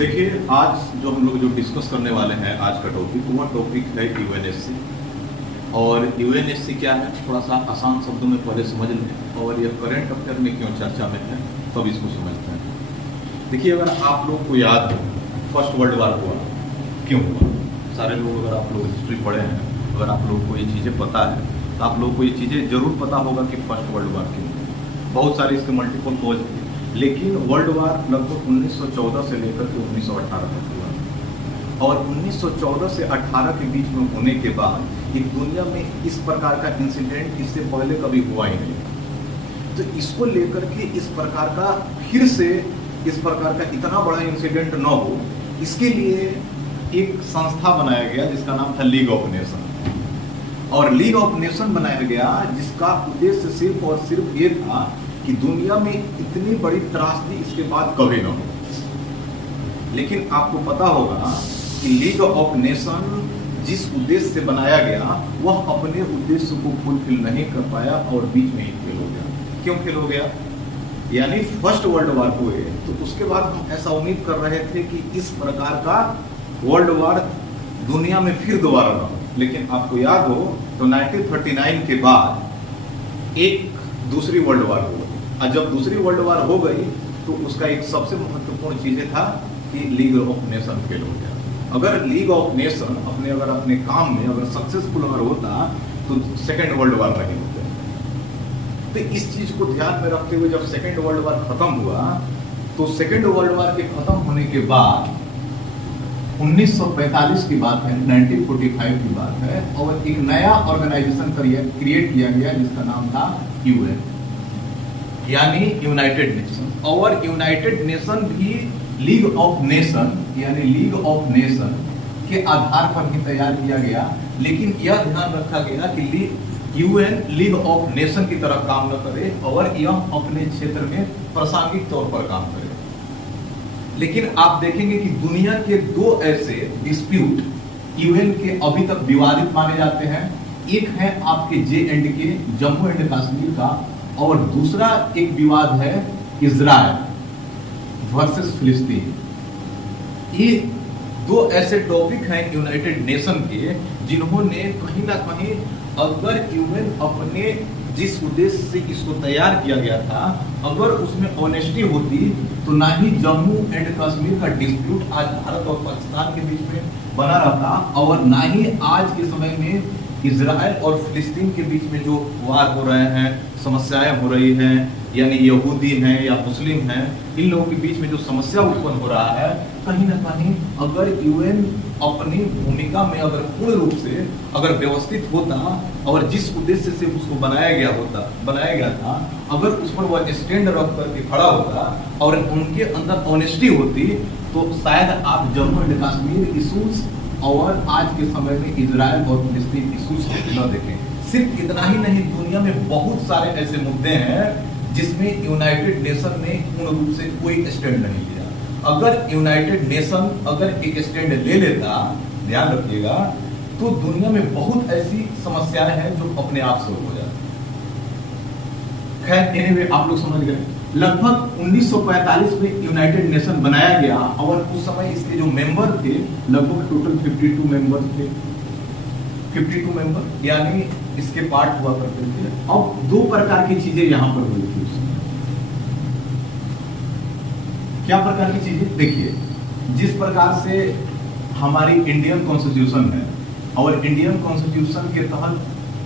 देखिए, आज जो हम लोग जो डिस्कस करने वाले हैं आज का टॉपिक, वह टॉपिक है यूएनएससी। और यूएनएससी क्या है, थोड़ा सा आसान शब्दों में पहले समझ लें और यह करंट अफेयर में क्यों चर्चा में है तब इसको समझते हैं। देखिए, अगर आप लोग को याद हो फर्स्ट वर्ल्ड वार हुआ, क्यों हुआ? सारे लोग, अगर आप लोग हिस्ट्री पढ़े हैं, अगर आप लोग को ये चीज़ें पता है तो आप लोग को ये चीज़ें जरूर पता होगा कि फर्स्ट वर्ल्ड वार क्यों हुआ। बहुत सारे इसके मल्टीपल कॉज थे, लेकिन वर्ल्ड वार लगभग 1914 से लेकर के 1918 तक हुआ। और 1914 से 18 के बीच में होने के बाद एक दुनिया में इस प्रकार का इंसिडेंट इससे पहले कभी हुआ ही नहीं। तो इसको लेकर के इस प्रकार का फिर से इस प्रकार का इतना बड़ा इंसिडेंट न हो, इसके लिए एक संस्था बनाया गया जिसका नाम था लीग ऑफ नेशन। और लीग ऑफ नेशन बनाया गया जिसका उद्देश्य सिर्फ और सिर्फ ये था कि दुनिया में इतनी बड़ी त्रासदी इसके बाद कभी न हो। लेकिन आपको पता होगा कि लीग ऑफ नेशन जिस उद्देश्य से बनाया गया वह अपने उद्देश्य को फुलफिल नहीं कर पाया और बीच में ही फेल हो गया। क्यों फेल हो गया? यानी फर्स्ट वर्ल्ड वार हुए तो उसके बाद हम ऐसा उम्मीद कर रहे थे कि इस प्रकार का वर्ल्ड वार दुनिया में फिर दोबारा न हो। लेकिन आपको याद हो तो 1939 के बाद एक दूसरी वर्ल्ड वार हो गई। और जब दूसरी वर्ल्ड वार हो गई तो उसका एक सबसे महत्वपूर्ण चीज था कि लीग ऑफ नेशन फेल हो गया। अगर लीग ऑफ नेशन अपने काम में अगर सक्सेसफुल अगर होता तो सेकेंड वर्ल्ड वार नहीं होता। तो इस चीज को ध्यान में रखते हुए जब सेकेंड वर्ल्ड वार खत्म हुआ तो सेकेंड वर्ल्ड वार के खत्म होने के बाद 1945 की बात है, 1945 की बात है, और एक नया ऑर्गेनाइजेशन क्रिएट किया गया जिसका नाम था यूएन, यानी यूनाइटेड नेशन। और यूनाइटेड नेशन भी लीग ऑफ नेशन यानी लीग ऑफ नेशन के आधार पर ही तैयार किया गया। लेकिन यह ध्यान रखा गया कि यूएन लीग ऑफ नेशन की तरह काम न करे और यह अपने क्षेत्र में प्रासंगिक तौर पर काम करे। लेकिन आप देखेंगे कि दुनिया के दो ऐसे डिस्प्यूट यूएन के अभी तक विवादित माने जाते हैं। एक है आपके J&K जम्मू एंड कश्मीर का, और दूसरा एक विवाद है इजराइल वर्सेस फिलिस्तीन। ये दो ऐसे टॉपिक हैं यूनाइटेड नेशन के जिन्होंने कहीं ना कहीं, अगर यूएन अपने जिस उद्देश्य से इसको तैयार किया गया था अगर उसमें ऑनेस्टी होती तो ना ही जम्मू एंड कश्मीर का डिस्प्यूट आज भारत और पाकिस्तान के बीच में बना रहता, और ना ही आज के समय में इजराइल और फिलिस्तीन के बीच में जो वार हो रहे हैं, समस्याएं हो रही हैं, यानी यहूदी हैं या मुस्लिम हैं, इन लोगों के बीच में जो समस्या उत्पन्न हो रहा है, कहीं ना कहीं अगर यूएन अपनी भूमिका में अगर पूर्ण रूप से अगर व्यवस्थित होता और जिस उद्देश्य से उसको बनाया गया था, अगर उस पर वह स्टैंड रख करके खड़ा होता और उनके अंदर ऑनेस्टी होती तो शायद आप जम्मू एंड कश्मीर इशूज और आज के समय में इजराइल और फिलिस्तीन इशूज न देखें। सिर्फ इतना ही नहीं, दुनिया में बहुत सारे ऐसे मुद्दे हैं जिसमें यूनाइटेड नेशन ने पूर्ण रूप से कोई स्टैंड नहीं लिया। अगर यूनाइटेड नेशन अगर एक स्टैंड ले लेता, ध्यान रखिएगा, तो दुनिया में बहुत ऐसी समस्याएं हैं जो अपने आप सोल्व हो जाती। खैर, एनीवे आप लोग समझ गए। लगभग 1945 में यूनाइटेड नेशन बनाया गया और उस समय इसके जो मेंबर थे लगभग टोटल 52 मेंबर थे। 52 मेंबर यानी इसके पार्ट हुआ करते थे। अब दो प्रकार की चीजें यहां पर हुई थी। क्या प्रकार की चीजें? देखिए, जिस प्रकार से हमारी इंडियन कॉन्स्टिट्यूशन है और इंडियन कॉन्स्टिट्यूशन के तहत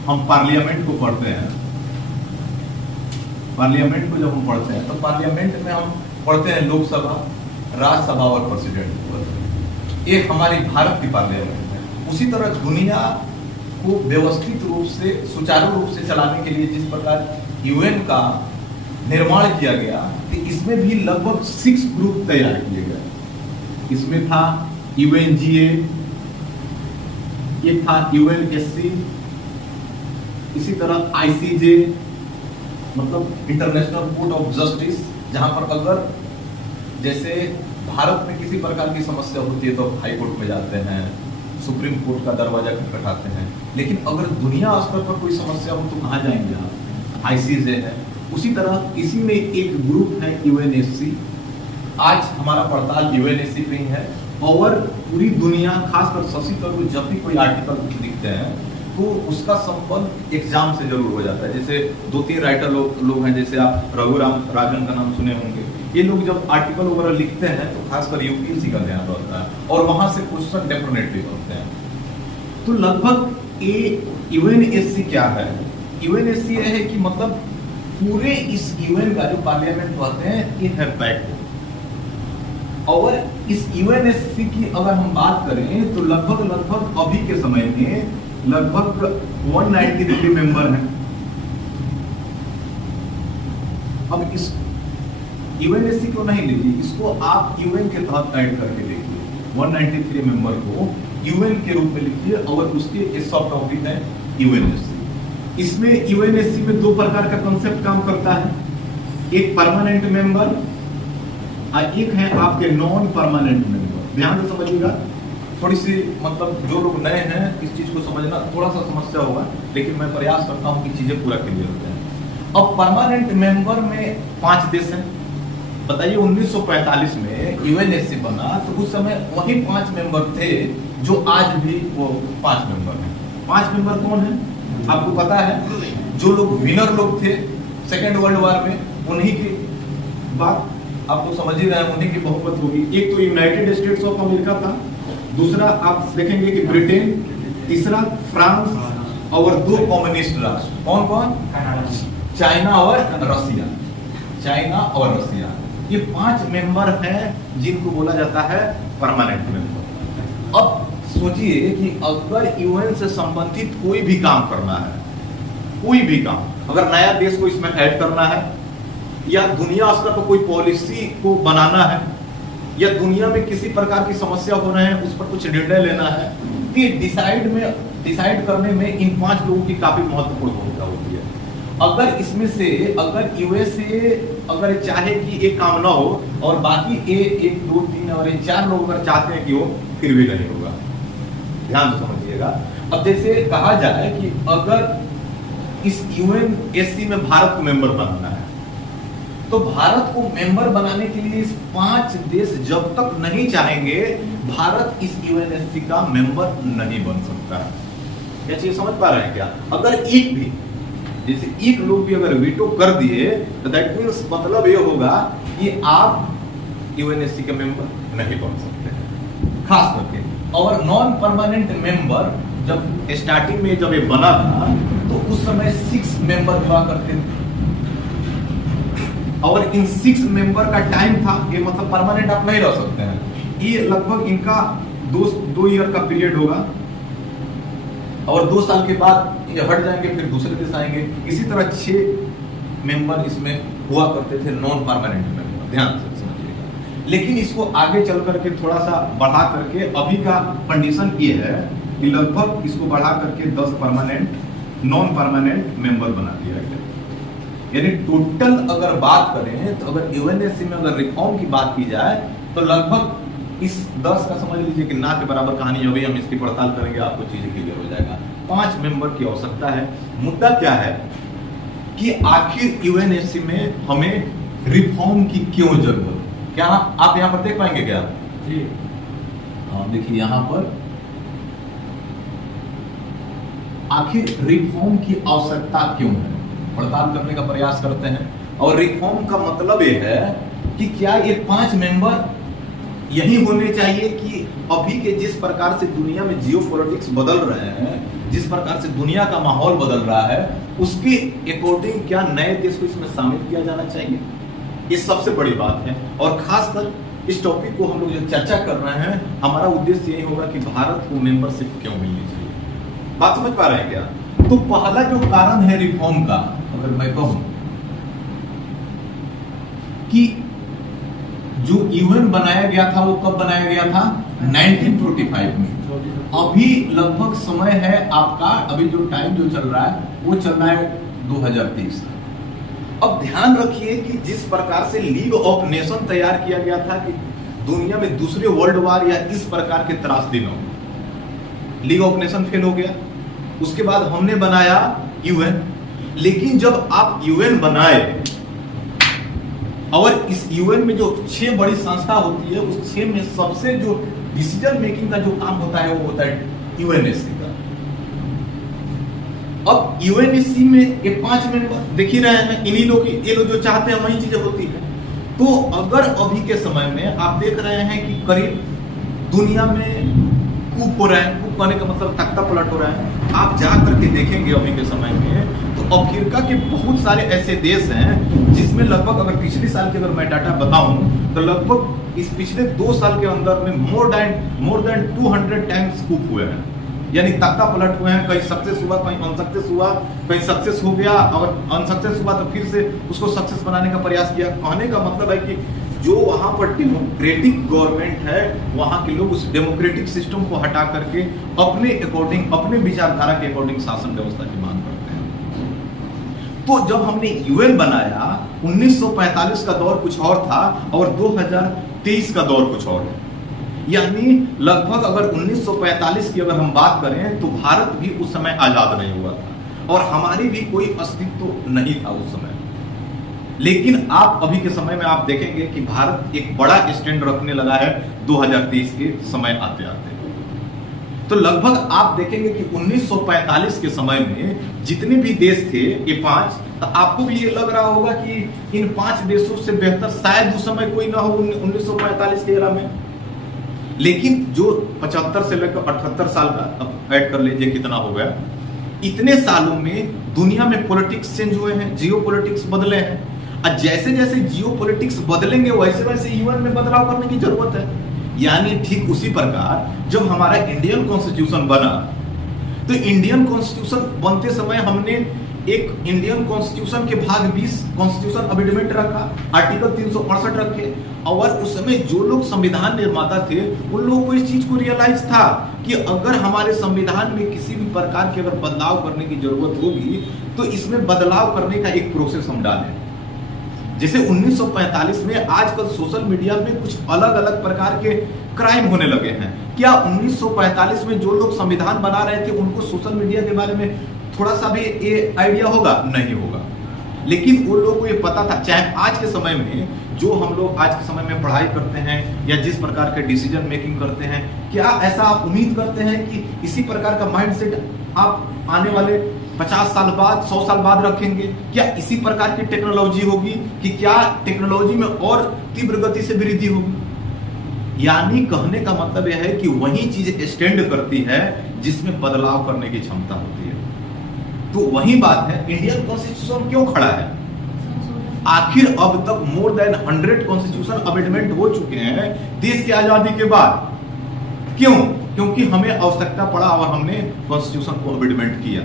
हम पार्लियामेंट को पढ़ते हैं, पार्लियामेंट को जब हम पढ़ते हैं तो पार्लियामेंट में हम पढ़ते हैं लोकसभा, राज्यसभा और प्रेसिडेंट। ये हमारी भारत की पार्लियामेंट है। उसी तरह दुनिया को व्यवस्थित रूप से, सुचारू रूप से चलाने के लिए जिस प्रकार यूएन का निर्माण किया गया, तो इसमें भी लगभग 6 ग्रुप तैयार किए गए। इसमें था UNGA, एक था UNSC, इसी तरह ICJ मतलब इंटरनेशनल कोर्ट ऑफ जस्टिस, जहां पर अगर जैसे भारत में किसी प्रकार की समस्या होती है तो हाई कोर्ट में जाते हैं, सुप्रीम कोर्ट का दरवाजा खटखटाते हैं। लेकिन अगर दुनिया स्तर पर कोई समस्या हो तो कहाँ जाएंगे आप? ICJ है। उसी तरह इसी में एक ग्रुप है UNSC, आज हमारा पड़ताल यूएनएससी पे ही है और पूरी दुनिया, खासकर शशि थरूर जब भी कोई आर्टिकल लिखते हैं तो उसका संबंध एग्जाम से जरूर हो जाता है। जैसे 2-3 राइटर लोग हैं, जैसे आप रघुराम राजन का नाम सुने होंगे। ये लोग जब आर्टिकल वगैरह लिखते हैं तो खासकर यूपीएससी का ध्यान रहता है और वहां से क्वेश्चन डेफिनेटली बनते हैं। तो लगभग यूएनएससी क्या है? यूएनएससी है कि मतलब पूरे इस यूएन का जो पार्लियामेंट कहते हैं ये है बैकबोन। और इस यूएनएससी की अगर हम बात करें तो लगभग अभी के समय में लगभग 193 मेंबर हैं। अब इस यूएनएससी को नहीं लीजिए, इसको आप यूएन के तहत ऐड करके देखिए। 193 मेंबर को यूएन के रूप में लिखिए और उसके एक सब टॉपिक है यूएनएससी। इसमें यूएनएससी में 2 प्रकार का कॉन्सेप्ट काम करता है, एक परमानेंट मेंबर और एक है आपके नॉन परमानेंट मेंबर। ध्यान से समझिएगा, थोड़ी सी मतलब जो लोग नए हैं इस चीज को समझना थोड़ा सा समस्या होगा, लेकिन मैं प्रयास करता हूँ कि चीजें पूरा क्लियर हो जाए। अब परमानेंट मेंबर में 5 देश हैं। बताइए 1945 में यूएनएससी बना तो उस समय वही 5 मेंबर थे जो आज भी वो 5 मेंबर हैं। 5 मेंबर कौन है आपको पता है? जो लोग विनर लोग थे सेकेंड वर्ल्ड वॉर में, उन्हीं की बात आप तो समझ ही रहे हैं, उन्हीं की बहुमत होगी। एक तो यूनाइटेड स्टेट्स ऑफ अमेरिका था, दूसरा आप देखेंगे कि ब्रिटेन, तीसरा फ्रांस और 2 कम्युनिस्ट राष्ट्र। कौन कौन? चाइना और रसिया। चाइना और रसिया, ये 5 मेंबर हैं जिनको बोला जाता है परमानेंट मेंबर। अब सोचिए कि अगर यूएन से संबंधित कोई भी काम करना है, कोई भी काम, अगर नया देश को इसमें ऐड करना है या दुनिया स्तर पर कोई पॉलिसी को बनाना है या दुनिया में किसी प्रकार की समस्या हो रहे हैं उस पर कुछ निर्णय लेना है, तो ये डिसाइड करने में इन 5 लोगों की काफी महत्वपूर्ण भूमिका होती है। अगर इसमें से अगर यूएसए अगर चाहे कि एक काम ना हो और बाकी 1, 2, 3 और 4 लोग अगर चाहते हैं कि हो, फिर भी नहीं होगा। ध्यान से समझिएगा। अब जैसे कहा जाए कि अगर इस यूएनएससी में भारत को मेंबर बनाना है तो भारत को मेंबर बनाने के लिए इस 5 देश जब तक नहीं चाहेंगे, भारत इस यूएनएससी का मेंबर नहीं बन सकता। क्या चीज समझ पा रहे हैं क्या? अगर एक भी जैसे एक लोग भी अगर वीटो कर दिए तो दैट मींस मतलब ये होगा कि आप यूएनएससी के मेंबर नहीं बन सकते। खास करके और नॉन परमानेंट मेंबर जब स्टार्टिंग में जब ये बना था तो उस समय 6 मेंबर हुआ करते थे और इन 6 मेंबर का टाइम था, ये मतलब परमानेंट आप नहीं रह सकते हैं। ये लगभग इनका 2 ईयर का पीरियड होगा और 2 साल के बाद ये हट जाएंगे, फिर दूसरे देश आएंगे। इसी तरह 6 मेंबर इसमें हुआ करते थे नॉन परमानेंट मेंबर। ध्यान से समझिएगा। लेकिन इसको आगे चल करके थोड़ा सा बढ़ा करके अभी का कंडीशन ये है कि लगभग इसको बढ़ा करके 10 परमानेंट नॉन परमानेंट मेंबर बना दिया गया। यानी टोटल अगर बात करें तो अगर यूएनएससी में अगर रिफॉर्म की बात की जाए तो लगभग इस 10 का समझ लीजिए कि ना के बराबर कहानी। अभी हम इसकी पड़ताल करेंगे, आपको चीजें क्लियर हो जाएगा। 5 मेंबर की आवश्यकता है। मुद्दा क्या है कि आखिर यूएनएससी में हमें रिफॉर्म की क्यों जरूरत? क्या आप यहाँ पर देख पाएंगे क्या? हाँ देखिए यहाँ पर आखिर रिफॉर्म की आवश्यकता क्यों है, पड़ताल करने का प्रयास करते हैं। और रिफॉर्म का मतलब ये है कि क्या ये 5 मेंबर यही होने चाहिए कि अभी के जिस प्रकार से दुनिया में जियोपॉलिटिक्स बदल रहे हैं, जिस प्रकार से दुनिया का माहौल बदल रहा है, उसके अकॉर्डिंग क्या नए देश को इसमें शामिल किया जाना चाहिए? ये सबसे बड़ी बात है। और खासकर इस टॉपिक को हम लोग जो चर्चा कर रहे हैं, हमारा उद्देश्य यही होगा कि भारत को मेंबरशिप क्यों मिलनी चाहिए। बात समझ पा रहे हैं क्या? तो पहला जो कारण है रिफॉर्म का, अगर मैं कहूं कि जो यूएन बनाया गया था वो कब बनाया गया था? 1945 में। अभी लगभग समय है आपका, अभी जो टाइम जो चल रहा है वो चल रहा है 2023 का। अब ध्यान रखिए कि जिस प्रकार से लीग ऑफ नेशन तैयार किया गया था कि दुनिया में दूसरे वर्ल्ड वॉर या इस प्रकार के त्रासदी न हो, लीग ऑफ नेशन फेल हो गया। उसके बाद हमने बनाया यूएन। लेकिन जब आप यूएन बनाए और इस यूएन में जो 6 बड़ी संस्था होती है, उस 6 में सबसे जो डिसीजन मेकिंग का जो काम होता है वो होता है यूएनएससी का। अब यूएनएससी में ये 5 मेंबर देख ही रहे हैं, इन्हीं लोग, ये लोग जो चाहते हैं वही चीजें होती है। तो अगर अभी के समय में आप देख रहे हैं कि करीब दुनिया में कूप हो रहा है, कूप करने का मतलब तख्ता पलट हो रहा है, आप जा करके देखेंगे अभी के समय में तो अफ्रीका के बहुत सारे ऐसे देश हैं जिसमें लगभग, अगर पिछले साल के अगर मैं डाटा बताऊं तो लगभग इस पिछले 2 साल के अंदर में मोर देन 200 टाइम्स कूप हुए हैं, यानी तख्ता पलट हुए हैं। कहीं सक्सेस हुआ, कहीं अनसक्सेस हुआ, कहीं सक्सेस हो गया और अनसक्सेस हुआ तो फिर से उसको सक्सेस बनाने का प्रयास किया। कहने का मतलब है कि जो वहां पर डेमोक्रेटिक गवर्नमेंट है, वहां के लोग उस डेमोक्रेटिक सिस्टम को हटा करके अपने अकॉर्डिंग, अपने विचारधारा के अकॉर्डिंग शासन व्यवस्था की मांग करते हैं। तो जब हमने यूएन बनाया, 1945 का दौर कुछ और था और 2023 का दौर कुछ और है। यानी लगभग अगर 1945 की अगर हम बात करें तो भारत भी उस समय आजाद नहीं हुआ था और हमारी भी कोई अस्तित्व नहीं था उस समय। लेकिन आप अभी के समय में आप देखेंगे कि भारत एक बड़ा स्टैंड रखने लगा है 2023 के समय आते आते। तो लगभग आप देखेंगे कि 1945 के समय में जितने भी देश थे ये 5, तो आपको भी ये लग रहा होगा कि इन 5 देशों से बेहतर शायद उस समय कोई ना हो 1945 के एरा में। लेकिन जो 75 से लेकर 78 साल का, अब ऐड कर लीजिए कितना हो गया, इतने सालों में दुनिया में पॉलिटिक्स चेंज हुए हैं, जियो पॉलिटिक्स बदले हैं। और जैसे जैसे जियो पॉलिटिक्स बदलेंगे वैसे वैसे यूएन में बदलाव करने की जरूरत है। यानी ठीक उसी प्रकार जब हमारा इंडियन कॉन्स्टिट्यूशन बना, तो इंडियन कॉन्स्टिट्यूशन बनते समय हमने एक इंडियन कॉन्स्टिट्यूशन के भाग 20 कॉन्स्टिट्यूशन अमेंडमेंट रखा, आर्टिकल 368 रखे। और उस समय जो लोग संविधान निर्माता थे उन लोगों को इस चीज को रियलाइज था कि अगर हमारे संविधान में किसी भी प्रकार के अगर बदलाव करने की जरूरत होगी तो इसमें बदलाव करने का एक प्रोसेस हम डालें। जैसे 1945 में आजकल सोशल मीडिया में कुछ अलग अलग प्रकार के क्राइम होने लगे हैं। क्या 1945 में जो लोग संविधान बना रहे थे उनको सोशल मीडिया के बारे में थोड़ा सा भी ये आइडिया होगा? नहीं होगा। लेकिन उन लोगों को ये पता था। चाहे आज के समय में जो हम लोग आज के समय में पढ़ाई करते हैं या जिस प्रकार के डिसीजन मेकिंग करते हैं, क्या ऐसा आप उम्मीद करते हैं कि इसी प्रकार का माइंडसेट आप आने वाले 50 साल बाद, 100 साल बाद रखेंगे? क्या इसी प्रकार की टेक्नोलॉजी होगी कि क्या टेक्नोलॉजी में और तीव्र गति से वृद्धि होगी? यानी कहने का मतलब यह है कि वही चीज स्टैंड करती है जिसमें बदलाव करने की क्षमता होती है। तो वही बात है, इंडियन कॉन्स्टिट्यूशन क्यों खड़ा है? आखिर अब तक मोर देन 100 कॉन्स्टिट्यूशन अमेंडमेंट हो चुके हैं देश की आजादी के बाद। क्यों? क्योंकि हमें आवश्यकता पड़ा और हमने कॉन्स्टिट्यूशन को अमेंडमेंट किया।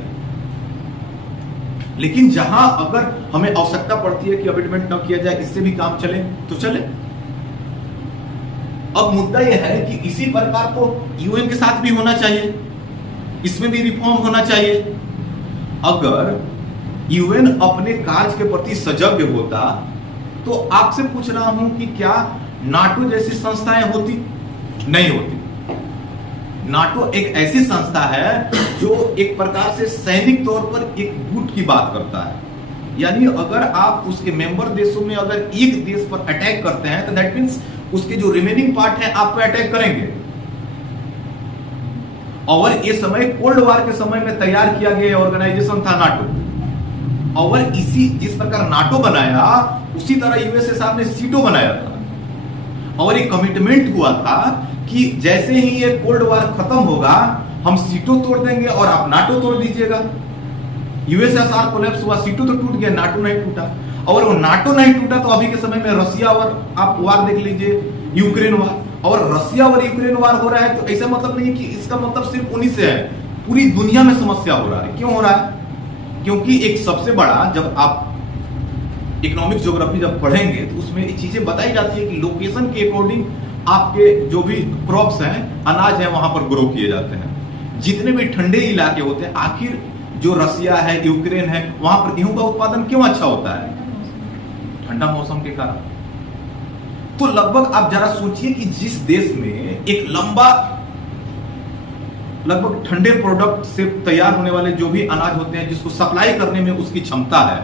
लेकिन जहां अगर हमें आवश्यकता पड़ती है कि अमेंडमेंट न किया जाए, इससे भी काम चले तो चले। अब मुद्दा यह है कि इसी प्रकार को यूएन के साथ भी होना चाहिए, इसमें भी रिफॉर्म होना चाहिए। अगर यूएन अपने कार्य के प्रति सजग होता तो आपसे पूछ रहा हूं कि क्या नाटो जैसी संस्थाएं होती? नहीं होती। नाटो एक ऐसी संस्था है जो एक प्रकार से सैनिक तौर पर एक गुट की बात करता है। यानी अगर आप उसके मेंबर देशों में अगर एक देश पर अटैक करते हैं तो दैट मींस उसके जो रिमेनिंग पार्ट है आप पे अटैक करेंगे। और ये समय कोल्ड वॉर के समय में तैयार किया गया ऑर्गेनाइजेशन था नाटो। और इसी जिस प्रकार नाटो बनाया उसी तरह यूएसएसआर ने सीटो बनाया था। और एक कमिटमेंट हुआ था कि जैसे ही ये कोल्ड वॉर खत्म होगा हम सीटो तोड़ देंगे और आप नाटो तोड़ दीजिएगा। यूएसएसआर कोलैप्स हुआ, सीटो तो टूट गया, नाटो नहीं टूटा। और वो नाटो नहीं टूटा तो अभी के समय में रसिया और आप वार देख लीजिए, यूक्रेन वार। और रसिया और यूक्रेन वार हो रहा है तो ऐसा मतलब नहीं कि इसका मतलब सिर्फ उन्हीं से है, पूरी दुनिया में समस्या हो रहा है। क्यों हो रहा है? क्योंकि एक सबसे बड़ा, जब आप इकोनॉमिक ज्योग्राफी जब पढ़ेंगे तो उसमें ये चीजें बताई जाती है कि लोकेशन के अकॉर्डिंग आपके जो भी क्रॉप्स हैं, अनाज है, वहां पर ग्रो किए जाते हैं। जितने भी ठंडे इलाके होते हैं, आखिर जो रसिया है, यूक्रेन है, वहां पर गेहूं का उत्पादन क्यों अच्छा होता है? ठंडा मौसम के कारण। तो लगभग आप जरा सोचिए कि जिस देश में एक लंबा, लगभग ठंडे प्रोडक्ट से तैयार होने वाले जो भी अनाज होते हैं जिसको सप्लाई करने में उसकी क्षमता है,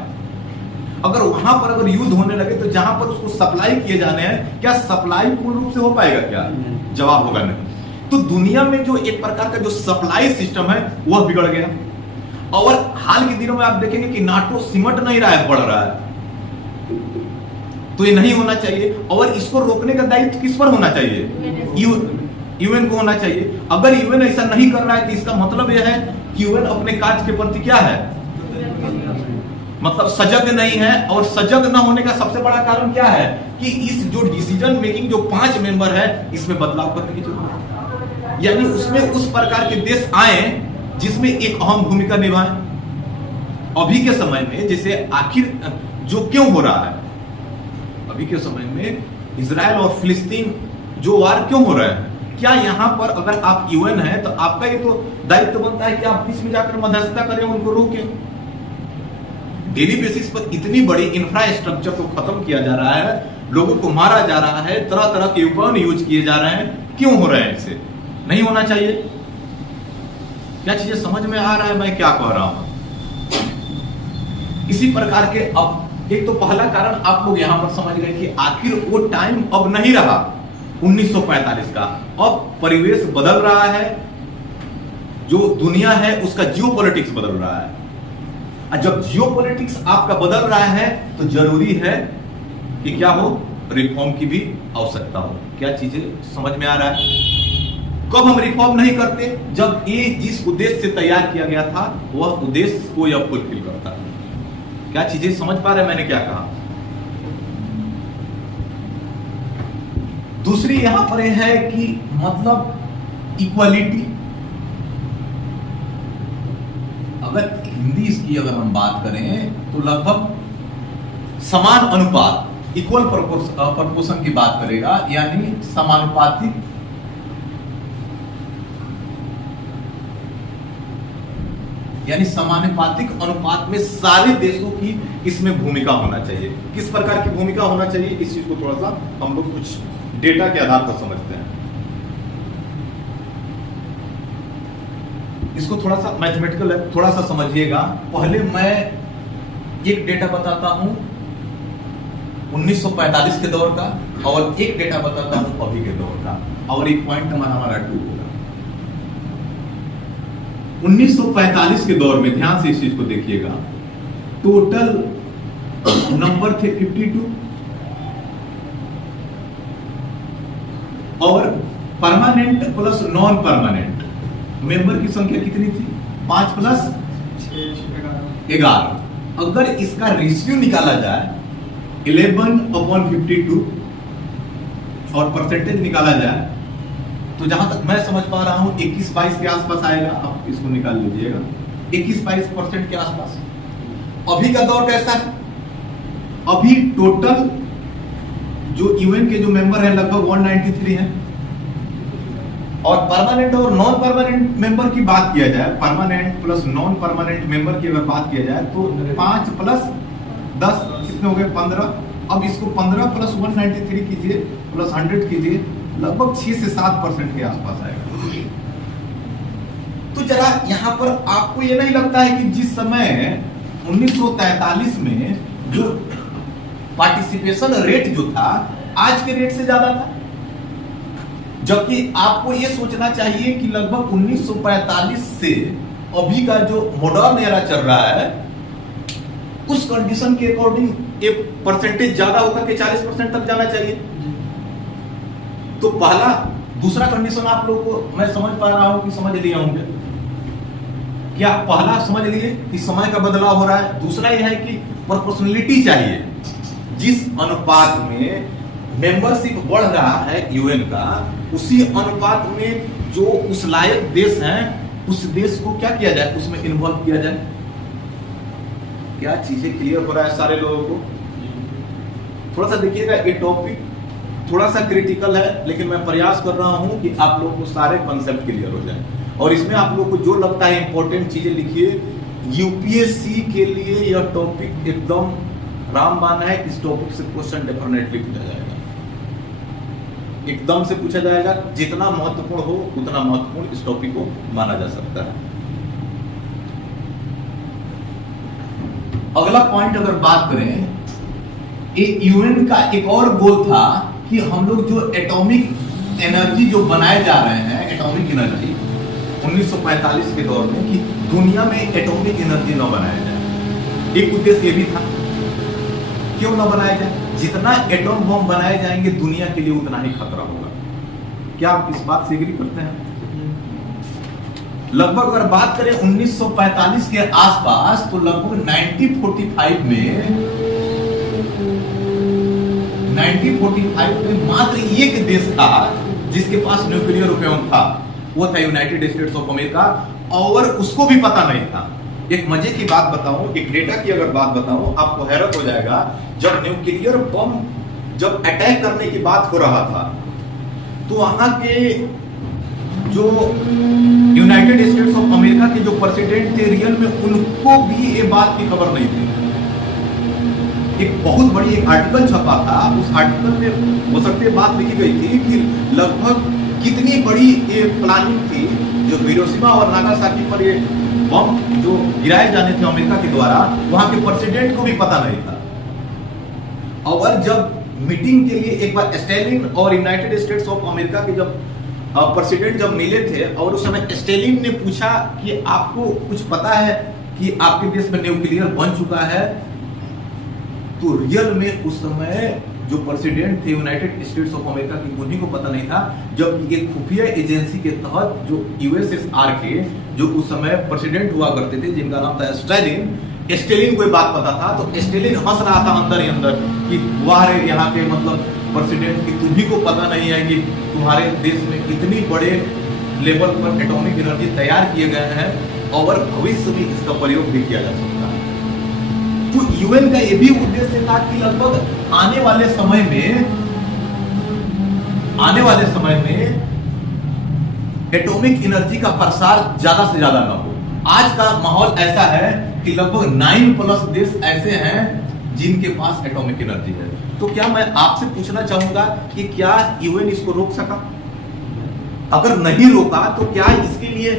अगर वहां पर अगर युद्ध होने लगे तो जहां पर उसको सप्लाई किए जाने हैं, क्या सप्लाई पूर्ण रूप से हो पाएगा? क्या जवाब होगा नहीं। तो दुनिया में जो एक प्रकार का जो सप्लाई सिस्टम है वह बिगड़ गया। और हाल के दिनों में आप देखेंगे कि नाटो सिमट नहीं रहा है, बढ़ रहा है। तो ये नहीं होना चाहिए। और इसको रोकने का दायित्व किस पर होना चाहिए? यूएन को होना चाहिए। अगर यूएन ऐसा नहीं कर रहा है तो इसका मतलब यह है कि यूएन अपने कार्य के प्रति क्या है, मतलब सजग नहीं है। और सजग न होने का सबसे बड़ा कारण क्या है कि इस जो डिसीजन मेकिंग जो 5 मेंबर है इसमें बदलाव करने की जरूरत है। यानी उसमें उस प्रकार के देश आए जिसमें एक अहम भूमिका निभाए। अभी के समय में जैसे आखिर जो क्यों हो रहा है, अभी के समय में इजराइल और फिलिस्तीन जो वार क्यों हो रहा है, क्या यहां पर अगर आप यूएन है तो आपका ये तो दायित्व बनता है कि आप बीच में जाकर मध्यस्थता करें, उनको रोकें। डेली बेसिस पर इतनी बड़ी इंफ्रास्ट्रक्चर को खत्म किया जा रहा है, लोगों को मारा जा रहा है, तरह तरह के उपकरण यूज किए जा रहे हैं, क्यों हो रहे हैं? इसे नहीं होना चाहिए। क्या चीजें समझ में आ रहा है मैं क्या कह रहा हूं? इसी प्रकार के अब एक तो पहला कारण आप लोग यहां पर समझ गए कि आखिर वो टाइम अब नहीं रहा 1945 का। अब परिवेश बदल रहा है, जो दुनिया है उसका जियोपॉलिटिक्स बदल रहा है। और जब जियोपॉलिटिक्स आपका बदल रहा है तो जरूरी है कि क्या हो, रिफॉर्म की भी आवश्यकता हो। क्या चीजें समझ में आ रहा है? कब हम रिफॉर्म नहीं करते? जब ये जिस उद्देश्य से तैयार किया गया था वह उद्देश्य को यह फुलफिल करता है। क्या चीजें समझ पा रहे हैं मैंने क्या कहा? दूसरी यहां पर यह है कि मतलब इक्वालिटी, अगर हिंदी इसकी अगर हम बात करें तो लगभग समान अनुपात, इक्वल प्रपोर्शन की बात करेगा, यानी समानुपातिक, यानी समानुपातिक अनुपात में सारे देशों की इसमें भूमिका होना चाहिए। किस प्रकार की भूमिका होना चाहिए, इस चीज को थोड़ा सा हम लोग कुछ डेटा के आधार पर समझते हैं। इसको थोड़ा सा मैथमेटिकल है, थोड़ा सा समझिएगा। पहले मैं एक डेटा बताता हूं 1945 के दौर का, और एक डेटा बताता हूं अभी के दौर का, और एक पॉइंट नंबर हमारा 2 होगा। 1945 के दौर में ध्यान से इस चीज को देखिएगा, टोटल नंबर थे 52 और permanent plus non permanent member की संख्या कितनी थी? 5 प्लस 11। अगर इसका रेशियो निकाला जाए 11/52 और परसेंटेज निकाला जाए तो जहां तक मैं समझ पा रहा हूं 21-22 के आसपास आएगा। आप इसको निकाल लीजिएगा, 21-22% के आसपास। अभी का दौर कैसा है? अभी टोटल जो यूएन के जो मेंबर हैं लगभग 193 हैं। और परमानेंट और नॉन परमानेंट मेंबर की बात किया जाए, permanent plus non permanent member की अगर बात किया जाए तो 5 प्लस 10 कितने हो गए? 15। अब इसको 15 प्लस 193 कीजिए प्लस 100 कीजिए, लगभग 6 से 7% के आसपास आएगा। तो जरा यहां पर आपको ये नहीं लगता है कि जिस समय 1943 में जो पार्टिसिपेशन रेट जो था आज के रेट से ज्यादा था? जबकि आपको ये सोचना चाहिए कि लगभग 1945 से अभी का जो मॉडर्न एरा चल रहा है उस कंडीशन के अकॉर्डिंग एक परसेंटेज ज्यादा होकर के 40% तक जाना चाहिए। तो पहला, दूसरा कंडीशन आप लोगों को मैं समझ पा रहा हूं कि समझ लिए होंगे। क्या पहला समझ लिए कि समय का बदलाव हो रहा है? दूसरा यह है कि प्रोपोर्शनलिटी चाहिए। जिस अनुपात में मेंबरशिप बढ़ रहा है यूएन का, उसी अनुपात में जो उस लायक देश हैं उस देश को क्या किया जाए, उसमें इन्वॉल्व किया जाए। क्या चीजें क्लियर हो रहा है सारे लोगों को? थोड़ा सा देखिएगा, ये टॉपिक थोड़ा सा क्रिटिकल है, लेकिन मैं प्रयास कर रहा हूं कि आप लोगों को सारे कॉन्सेप्ट क्लियर हो जाए। और इसमें आप लोगों को जो लगता है इंपॉर्टेंट चीजें लिखिए। यूपीएससी के लिए यह टॉपिक एकदम रामबाण है। इस टॉपिक से क्वेश्चन डेफिनेटली पूछा जाएगा, एकदम से पूछा जाएगा। जितना महत्वपूर्ण हो उतना महत्वपूर्ण इस टॉपिक को माना जा सकता है। अगला पॉइंट अगर बात करें, यूएन का एक और गोल था कि हम लोग जो एटॉमिक एनर्जी जो बनाए जा रहे हैं, एटॉमिक एनर्जी 1945 के दौर में, कि दुनिया में एटॉमिक एनर्जी न बनाया जाए। एक उद्देश्य ये भी था, क्यों न बनाया जाए? जितना एटॉम बम बनाए जाएंगे दुनिया के लिए उतना ही खतरा होगा। क्या आप इस बात से एग्री करते हैं? लगभग अगर बात करें 1945 के आसपास, तो लगभग 1945 में मात्र एक देश था जिसके पास न्यूक्लियर वेपन था, वो था यूनाइटेड स्टेट्स ऑफ अमेरिका, और उसको भी पता नहीं था। एक मजे की बात बताऊं, एक डेटा की अगर बात बताऊं, आपको हैरत हो जाएगा। जब न्यूक्लियर बम जब अटैक करने की बात हो रहा था, तो वहां के जो यूनाइटेड स्टेट्स ऑफ अमेरिका के जो प्रेसिडेंट थे, रियल में उनको भी ये बात की खबर नहीं थी। एक बहुत बड़ी एक आर्टिकल छपा था, उस आर्टिकल में हो सकते बात लिखी गई थी कि लगभग कितनी बड़ी ये प्लानिंग थी, जो हिरोशिमा और नागासाकी पर ये बम जो गिराए जाने थे अमेरिका के द्वारा, वहां के प्रेसिडेंट को भी पता नहीं था। और जब मीटिंग के लिए एक बार स्टैलिन और यूनाइटेड स्टेट्स ऑफ अमेरिका के जब प्रेसिडेंट जब मिले थे, और उस समय स्टैलिन ने पूछा कि आपको कुछ पता है कि आपके देश में न्यूक्लियर बन चुका है, तो रियल में उस समय जो प्रेसिडेंट थे यूनाइटेड स्टेट्स ऑफ अमेरिका की, उन्हीं को पता नहीं था। जबकि एक खुफिया एजेंसी के तहत जो यूएसएसआर के जो उस समय प्रेसिडेंट हुआ करते थे, जिनका नाम था स्टैलिन को ये बात पता था। तो स्टैलिन हंस रहा था अंदर ही अंदर कि वाह रे, यहाँ के मतलब प्रेसिडेंट की तुम्ही को पता नहीं है कि तुम्हारे देश में कितनी बड़े लेवल पर एटॉमिक एनर्जी तैयार किए गए हैं, और भविष्य में इसका प्रयोग भी किया जा सकता है। तो यूएन का ये भी उद्देश्य था कि लगभग आने वाले समय में एटॉमिक एनर्जी का प्रसार ज्यादा से ज्यादा ना हो। आज का माहौल ऐसा है कि लगभग 9+ देश ऐसे हैं जिनके पास एटॉमिक एनर्जी है। तो क्या मैं आपसे पूछना चाहूंगा कि क्या यूएन इसको रोक सका? अगर नहीं रोका, तो क्या इसके लिए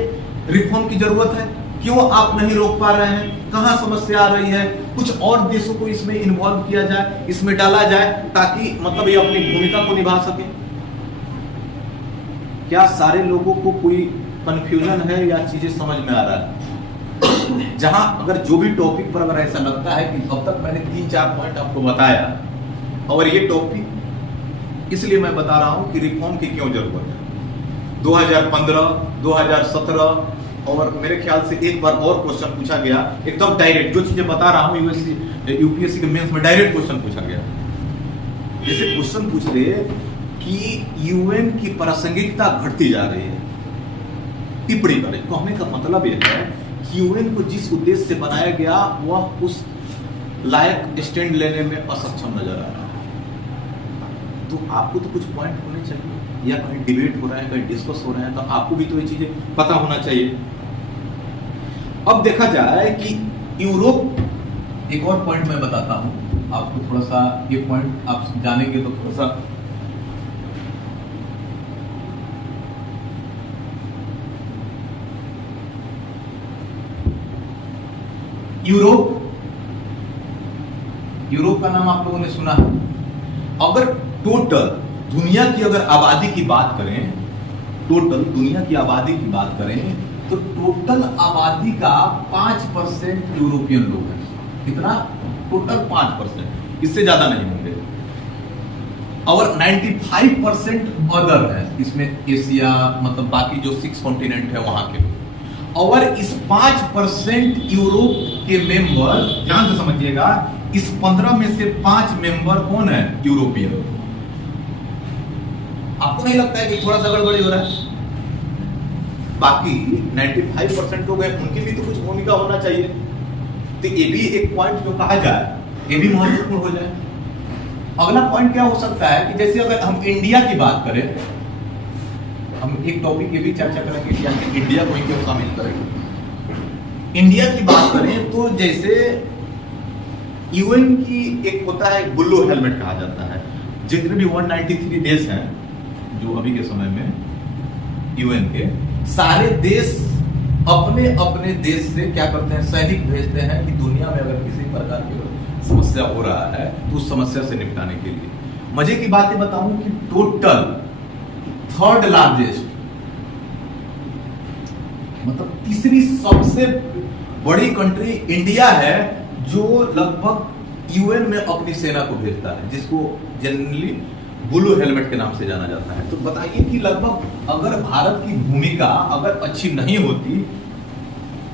रिफॉर्म की जरूरत है? क्यों आप नहीं रोक पा रहे हैं? कहां समस्या आ रही है? कुछ और देशों को इसमें इन्वॉल्व किया जाए, इसमें डाला जाए, ताकि मतलब ये अपनी भूमिका को निभा सके। क्या सारे लोगों को कोई कंफ्यूजन है या चीजें समझ में आ रहा है? जहां अगर जो भी टॉपिक पर अगर ऐसा लगता है कि अब तक मैंने 3-4 पॉइंट आपको बताया, और ये टॉपिक इसलिए मैं बता रहा हूं कि रिफॉर्म की क्यों जरूरत है। 2015, 2017 और मेरे ख्याल से एक बार और क्वेश्चन पूछा गया, एकदम डायरेक्ट, जो चीजें बता रहा हूं यूपीएससी के मेंस में डायरेक्ट क्वेश्चन पूछा गया। जैसे क्वेश्चन पूछ रहे कि यूएन की प्रासंगिकता घटती जा रही है, टिप्पणी करें। कहने का मतलब यह है कि यूएन को जिस उद्देश्य से बनाया गया, वह उस लायक स्टैंड लेने में असक्षम नजर आ रहा है। तो आपको तो कुछ पॉइंट होने चाहिए, या कहीं डिबेट हो रहा है, कहीं डिस्कस हो रहा है, तो आपको भी तो ये चीजें पता होना चाहिए। अब देखा जाए कि यूरोप, एक और पॉइंट मैं बताता हूं आपको, थोड़ा सा ये पॉइंट आप जानेंगे तो थोड़ा सा यूरोप का नाम आप लोगों ने सुना है। अगर टोटल दुनिया की अगर आबादी की बात करें, टोटल दुनिया की आबादी की बात करें, तो टोटल आबादी का 5% यूरोपियन लोग हैं। कितना? टोटल 5%, इससे ज्यादा नहीं होंगे। और 95% अदर है, इसमें एशिया मतलब बाकी जो 6 कॉन्टिनेंट है वहां के। और इस 5% यूरोप के मेंबर, ध्यान से समझिएगा, इस 15 में से 5 मेंबर कौन है? यूरोपियन। आपको नहीं लगता है कि थोड़ा सा गड़बड़ी हो रहा है? बाकी 95% लोग हैं, उनकी भी तो कुछ भूमिका होना चाहिए। तो ये भी एक पॉइंट जो कहा जाए, ये भी महत्वपूर्ण हो जाए। अगला पॉइंट क्या हो सकता है कि जैसे अगर हम इंडिया की बात करें, हम एक टॉपिक की भी चर्चा करेंगे, इंडिया को क्यों शामिल करेंगे। इंडिया की बात करें तो जैसे यूएन की एक होता है बुल्लो हेलमेट कहा जाता है। जितने भी 193 देश हैं जो अभी के समय में यूएन के, सारे देश अपने अपने देश से क्या करते हैं, सैनिक भेजते हैं कि दुनिया में अगर किसी प्रकार की समस्या हो रहा है तो उस समस्या से निपटाने के लिए। मजे की बात बताऊं कि टोटल थर्ड लार्जेस्ट, मतलब तीसरी सबसे बड़ी कंट्री इंडिया है, जो लगभग यूएन में अपनी सेना को भेजता है, जिसको जनरली ब्लू हेलमेट के नाम से जाना जाता है। तो बताइए कि लगभग अगर भारत की भूमिका अगर अच्छी नहीं होती,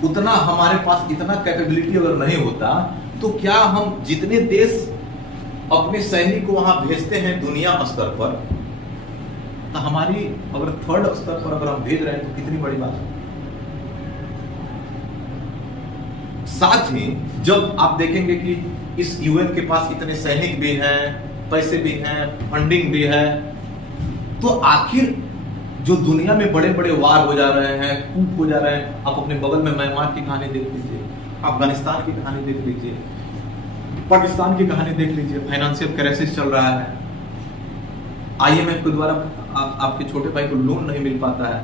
उतना हमारे पास इतना कैपेबिलिटी अगर नहीं होता, तो क्या हम जितने देश अपने सैनिक को वहां भेजते हैं दुनिया स्तर पर, तो हमारी अगर थर्ड स्तर पर अगर हम भेज रहे हैं तो कितनी बड़ी बात है। साथ ही जब आप देखेंगे कि इस यूएन के पास इतने सैनिक भी हैं, पैसे भी हैं, फंडिंग भी है, तो आखिर जो दुनिया में बड़े बड़े वार हो जा रहे हैं, कूप हो जा रहे हैं, आप अपने बगल में म्यांमार की कहानी देख लीजिए, अफगानिस्तान की कहानी देख लीजिए, पाकिस्तान की कहानी देख लीजिए, फाइनेंशियल क्राइसिस चल रहा है, आईएमएफ के द्वारा आपके छोटे भाई को लोन नहीं मिल पाता है,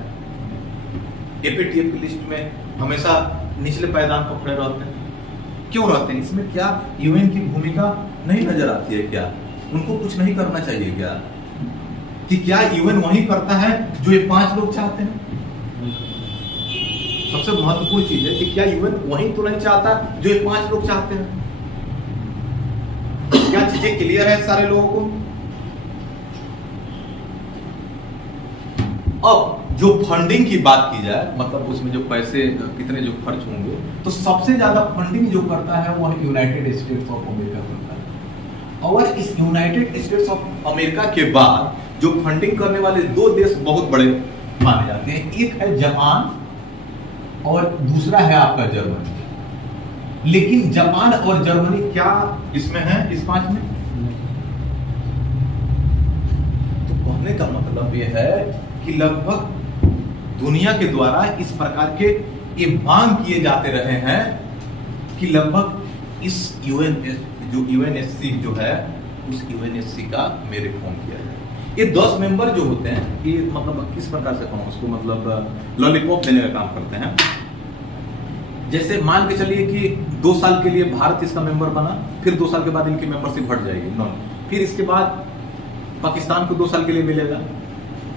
एपीटीएफ की लिस्ट में हमेशा निचले पायदान पर खड़े रहते हैं। क्यों रहते हैं? इसमें क्या यूएन की भूमिका नहीं नजर आती है क्या? उनको कुछ नहीं करना चाहिए क्या? कि क्या यूएन वही करता है जो ये 5 लोग चाहते हैं? सबसे महत्वपूर्ण चीज है कि क्या यूएन वही तो नहीं चाहता जो ये 5 लोग चाहते हैं? क्या चीजें क्लियर है सारे लोगों को? अब जो फंडिंग की बात की जाए, मतलब उसमें जो पैसे कितने जो खर्च होंगे, तो सबसे ज्यादा फंडिंग जो करता है वह यूनाइटेड स्टेट्स ऑफ अमेरिका करता है। और इस यूनाइटेड स्टेट्स ऑफ अमेरिका के बाद जो फंडिंग करने वाले 2 देश बहुत बड़े माने जाते हैं, एक है जापान और दूसरा है आपका जर्मनी। लेकिन जापान और जर्मनी क्या इसमें है, इस 5 में? तो कहने का मतलब यह है कि लगभग दुनिया के द्वारा इस प्रकार के ये मांग किए जाते रहे हैं कि लगभग इस यूएनएससी जो है, उस यूएनएससी का में रिफॉर्म किया जाए। ये 10 मेंबर जो होते हैं, ये मतलब किस प्रकार से कहूं उसको, मतलब लॉलीपॉप देने का काम करते हैं। जैसे मान के चलिए कि 2 साल के लिए भारत इसका मेंबर बना, फिर 2 साल के बाद इनकी मेंबरशिप हट जाएगी, नो, फिर इसके बाद पाकिस्तान को 2 साल के लिए मिलेगा,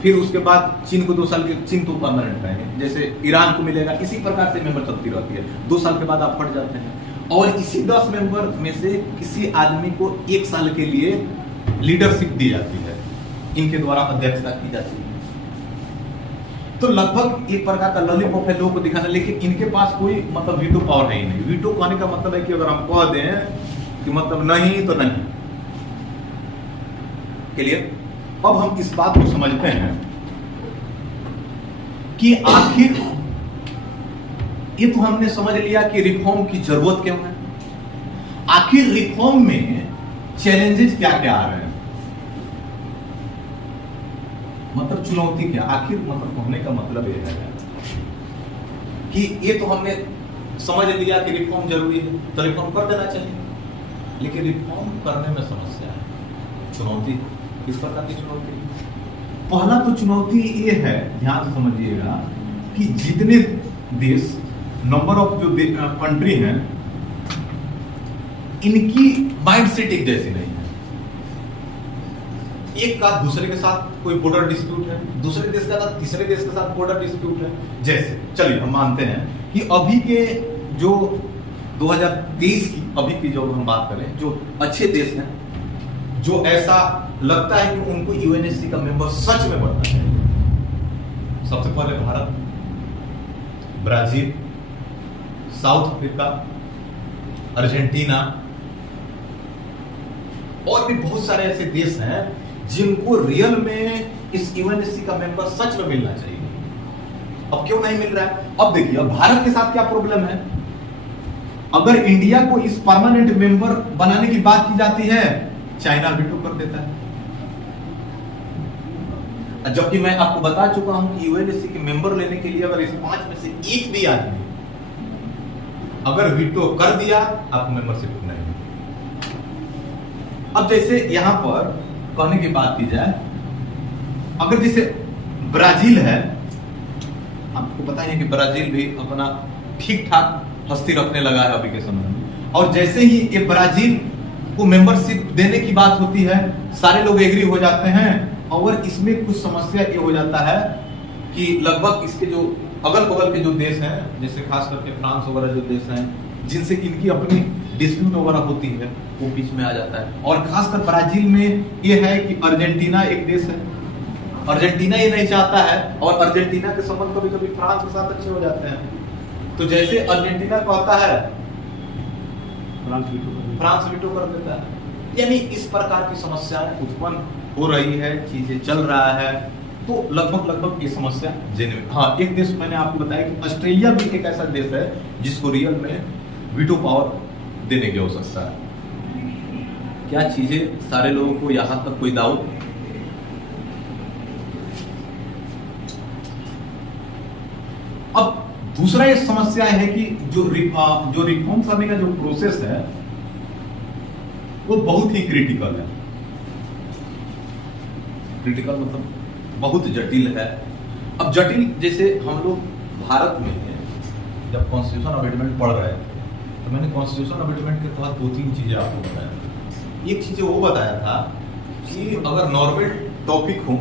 फिर उसके बाद चीन को 2 साल के, चीन तो परमानेंट रहेंगे, जैसे ईरान को मिलेगा। इसी प्रकार से मेंबर चलती रहती है, 2 साल के बाद आप हट जाते हैं। और इसी 10 मेंबर में से किसी आदमी को 1 साल के लिए लीडरशिप दी जाती है, इनके द्वारा अध्यक्षता की जाती है। तो लगभग एक प्रकार का लॉलीपॉप है लोगों को दिखाना, लेकिन इनके पास कोई मतलब वीटो पावर है ही नहीं। वीटो कहने का मतलब है कि अगर हम कह दें कि मतलब नहीं तो नहीं। क्लियर? अब हम इस बात को समझते हैं कि आखिर ये तो हमने समझ लिया कि रिफॉर्म की जरूरत क्यों है। आखिर रिफॉर्म में चैलेंजेस क्या क्या आ रहे हैं, मतलब चुनौती क्या? आखिर मतलब कहने का मतलब यह है कि ये तो हमने समझ लिया कि रिफॉर्म जरूरी है, तो रिफॉर्म कर देना चाहिए, लेकिन रिफॉर्म करने में समस्या है, चुनौती किस प्रकार की चुनौती? पहला तो चुनौती ये है, ध्यान से समझिएगा, कि जितने देश, नंबर ऑफ जो कंट्री हैं, इनकी माइंडसेट एक जैसी नहीं है। एक का दूसरे के साथ कोई बॉर्डर डिस्प्यूट है, दूसरे देश का साथ तीसरे देश के साथ बॉर्डर डिस्प्यूट है। जैसे चलिए हम मानते हैं कि अभी के जो 2023 की अभी की जो हम बात करें, जो अच्छे देश हैं, जो ऐसा लगता है कि उनको यूएनएससी का मेंबर सच में बनना चाहिए, सबसे पहले Bharat, Brazil, south Africa, Argentina और भी बहुत सारे ऐसे देश हैं जिनको रियल में इस यूएनएससी का मेंबर सच में मिलना चाहिए। अब क्यों नहीं मिल रहा है? अब देखिए, अब भारत के साथ क्या प्रॉब्लम है। अगर इंडिया को इस परमानेंट मेंबर बनाने की बात की जाती है, चाइना वीटो कर देता है। जबकि मैं आपको बता चुका हूं कि यूएनएससी के मेंबर लेने के लिए अगर इस 5 में से एक भी आदमी अगर वीटो कर दिया, आपको मेंबरशिप नहीं मिलेगी। अब जैसे यहां पर कहने की बात की जाए, अगर जैसे ब्राजील है, आपको पता है कि ब्राजील भी अपना ठीक ठाक हस्ती रखने लगा है अभी के समय में, और जैसे ही ये ब्राजील को मेंबरशिप देने की बात होती है सारे लोग एग्री हो जाते हैं, और इसमें कुछ समस्या ये हो जाता है कि लगभग इसके जो अगल बगल के जो देश हैं, जैसे खास करके फ्रांस वगैरह जो देश हैं जिनसे इनकी अपनी डिस्प्यूट वगैरह होती है, वो बीच में आ जाता है। और खासकर ब्राजील में ये है कि अर्जेंटीना एक देश है, अर्जेंटीना ये नहीं चाहता है, और अर्जेंटीना के संबंध कभी कभी फ्रांस के साथ अच्छे हो जाते हैं। तो जैसे अर्जेंटीना कहता है फ्रांस वीटो कर देता है। यानी इस प्रकार की समस्याएं उत्पन्न हो रही है, चीजें चल रहा है, तो लगभग ये समस्या जेन्युइन। हाँ, एक देश मैंने आपको बताया कि ऑस्ट्रेलिया भी एक ऐसा देश है जिसको रियल में वीटो पावर देने की आवश्यकता है। क्या चीजें सारे लोगों को यहां तक कोई डाउट? अब दूसरा ये समस्या है कि जो रिफॉर्म करने का जो प्रोसेस है वो बहुत ही क्रिटिकल है। क्रिटिकल मतलब बहुत जटिल है। अब जटिल जैसे हम लोग भारत में जब कॉन्स्टिट्यूशन अमेंडमेंट पढ़ रहे थे तो मैंने कॉन्स्टिट्यूशन अमेंडमेंट के तहत 2-3 चीजें आपको बताया। एक चीज वो बताया था कि अगर नॉर्मल टॉपिक हो,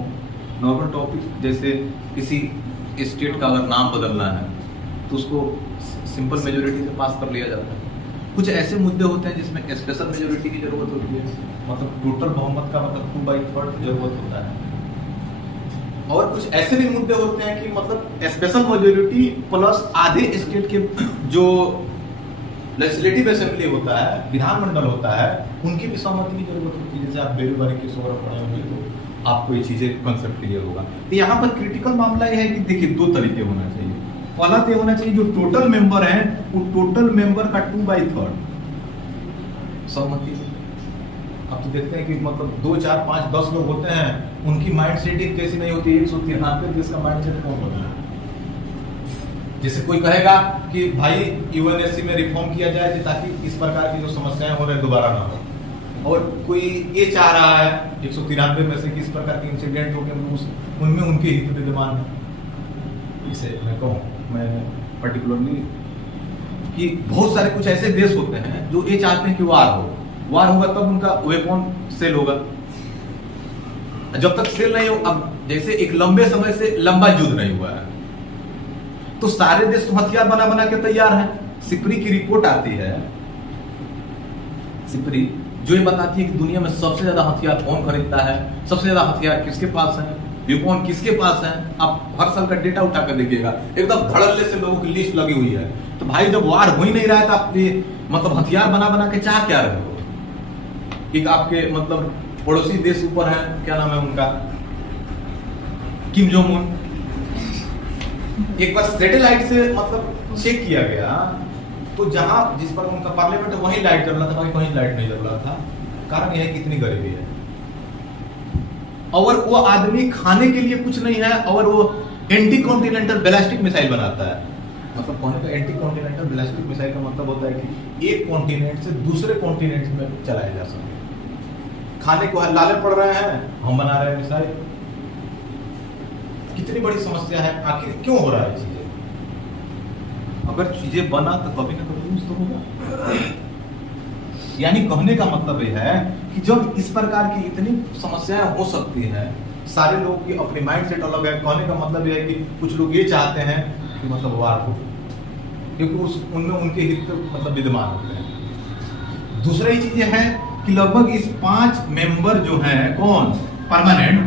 नॉर्मल टॉपिक जैसे किसी स्टेट का अगर नाम बदलना है तो उसको सिंपल मेजोरिटी से पास कर लिया जाता है। कुछ ऐसे मुद्दे होते हैं जिसमें स्पेशल मेजोरिटी की जरूरत होती है, मतलब टोटल बहुमत का मतलब 2/3 जरूरत होता है। और कुछ ऐसे भी मुद्दे होते हैं कि मतलब स्पेशल मेजोरिटी प्लस आधे स्टेट के जो लेजिस्लेटिव असेंबली होता है, विधानमंडल होता है, उनकी भी सहमति की जरूरत होती है। जैसे आप बेरोजगारी के वगैरह पढ़े होंगे तो आपको ये चीजें कंसेप्ट क्लियर होगा। तो यहाँ पर क्रिटिकल मामला यह है कि देखिए 2 तरीके होना चाहिए। पहला तो होना चाहिए जो टोटल मेंबर हैं वो टोटल मेंबर का 2/3 सहमति। अब तो देखते हैं कि मतलब 2, 4, 5, 10 लोग होते हैं, उनकी माइंड सेटिंग कैसी नहीं होती। 193 देश का माइंड सेट कौन होता है? जैसे कोई कहेगा कि भाई यूएनएससी में रिफॉर्म किया जाए ताकि इस प्रकार की जो समस्याएं हो रही दोबारा ना हो, और कोई ये चाह रहा है 193 में से किस प्रकार के इंसिडेंट हो गए उनमें उनके हित विद्यमान है। इसे मैं कहूँ मैं पर्टिकुलरली कि बहुत सारे कुछ ऐसे देश होते हैं जो ये चाहते हैं कि वार होगा तब उनका वेपन सेल होगा। जब तक सेल नहीं हो, अब जैसे एक लंबे समय से लंबा युद्ध नहीं हुआ है तो सारे देश तो हथियार बना के तैयार हैं। सिपरी की रिपोर्ट आती है, सिपरी जो ये बताती है कि दुनिया में सबसे ज्यादा हथियार कौन खरीदता है, सबसे ज्यादा हथियार किसके पास है, वेपन किसके पास है। आप हर साल का डेटा उठा कर देखिएगा, एकदम धड़ल्ले से लोगों की लिस्ट लगी हुई है। तो भाई जब वार हो ही नहीं रहा है तो आप मतलब हथियार बना के चाह क्या रहे हो? एक आपके मतलब पड़ोसी देश ऊपर है, क्या नाम है उनका, किम जोंग उन। एक बार सैटेलाइट से मतलब चेक किया गया तो जहां जिस पर उनका पार्लियामेंट है वहीं लाइट जल रहा था, वहीं कहीं लाइट नहीं जल रहा था। कारण यह है कि इतनी गरीबी है और वो आदमी खाने के लिए कुछ नहीं है और वो एंटी कॉन्टिनेंटल बैलिस्टिक मिसाइल बनाता है। मतलब कहने का एंटी कॉन्टिनेंटल बैलिस्टिक मिसाइल का मतलब होता है कि एक कॉन्टिनेंट से दूसरे कॉन्टिनेंट में चलाया जा सके। खाने को लाले पड़ रहे हैं, हम बना रहे हैं मिसाइल। कितनी बड़ी समस्या है, आखिर क्यों हो रहा है चीजें? अगर चीजें बना तो कभी ना कभी यूज तो होगा। यानी कहने का मतलब यह है कि जब इस प्रकार की इतनी समस्याएं हो सकती हैं, सारे लोग की अपनी माइंड सेट अलग है। कहने का मतलब यह है कि कुछ लोग ये चाहते हैं कि मतलब वार हो, क्योंकि उनमें उनके हित मतलब विद्यमान होते हैं। दूसरी चीज यह है कि लगभग इस 5 मेंबर जो हैं कौन परमानेंट,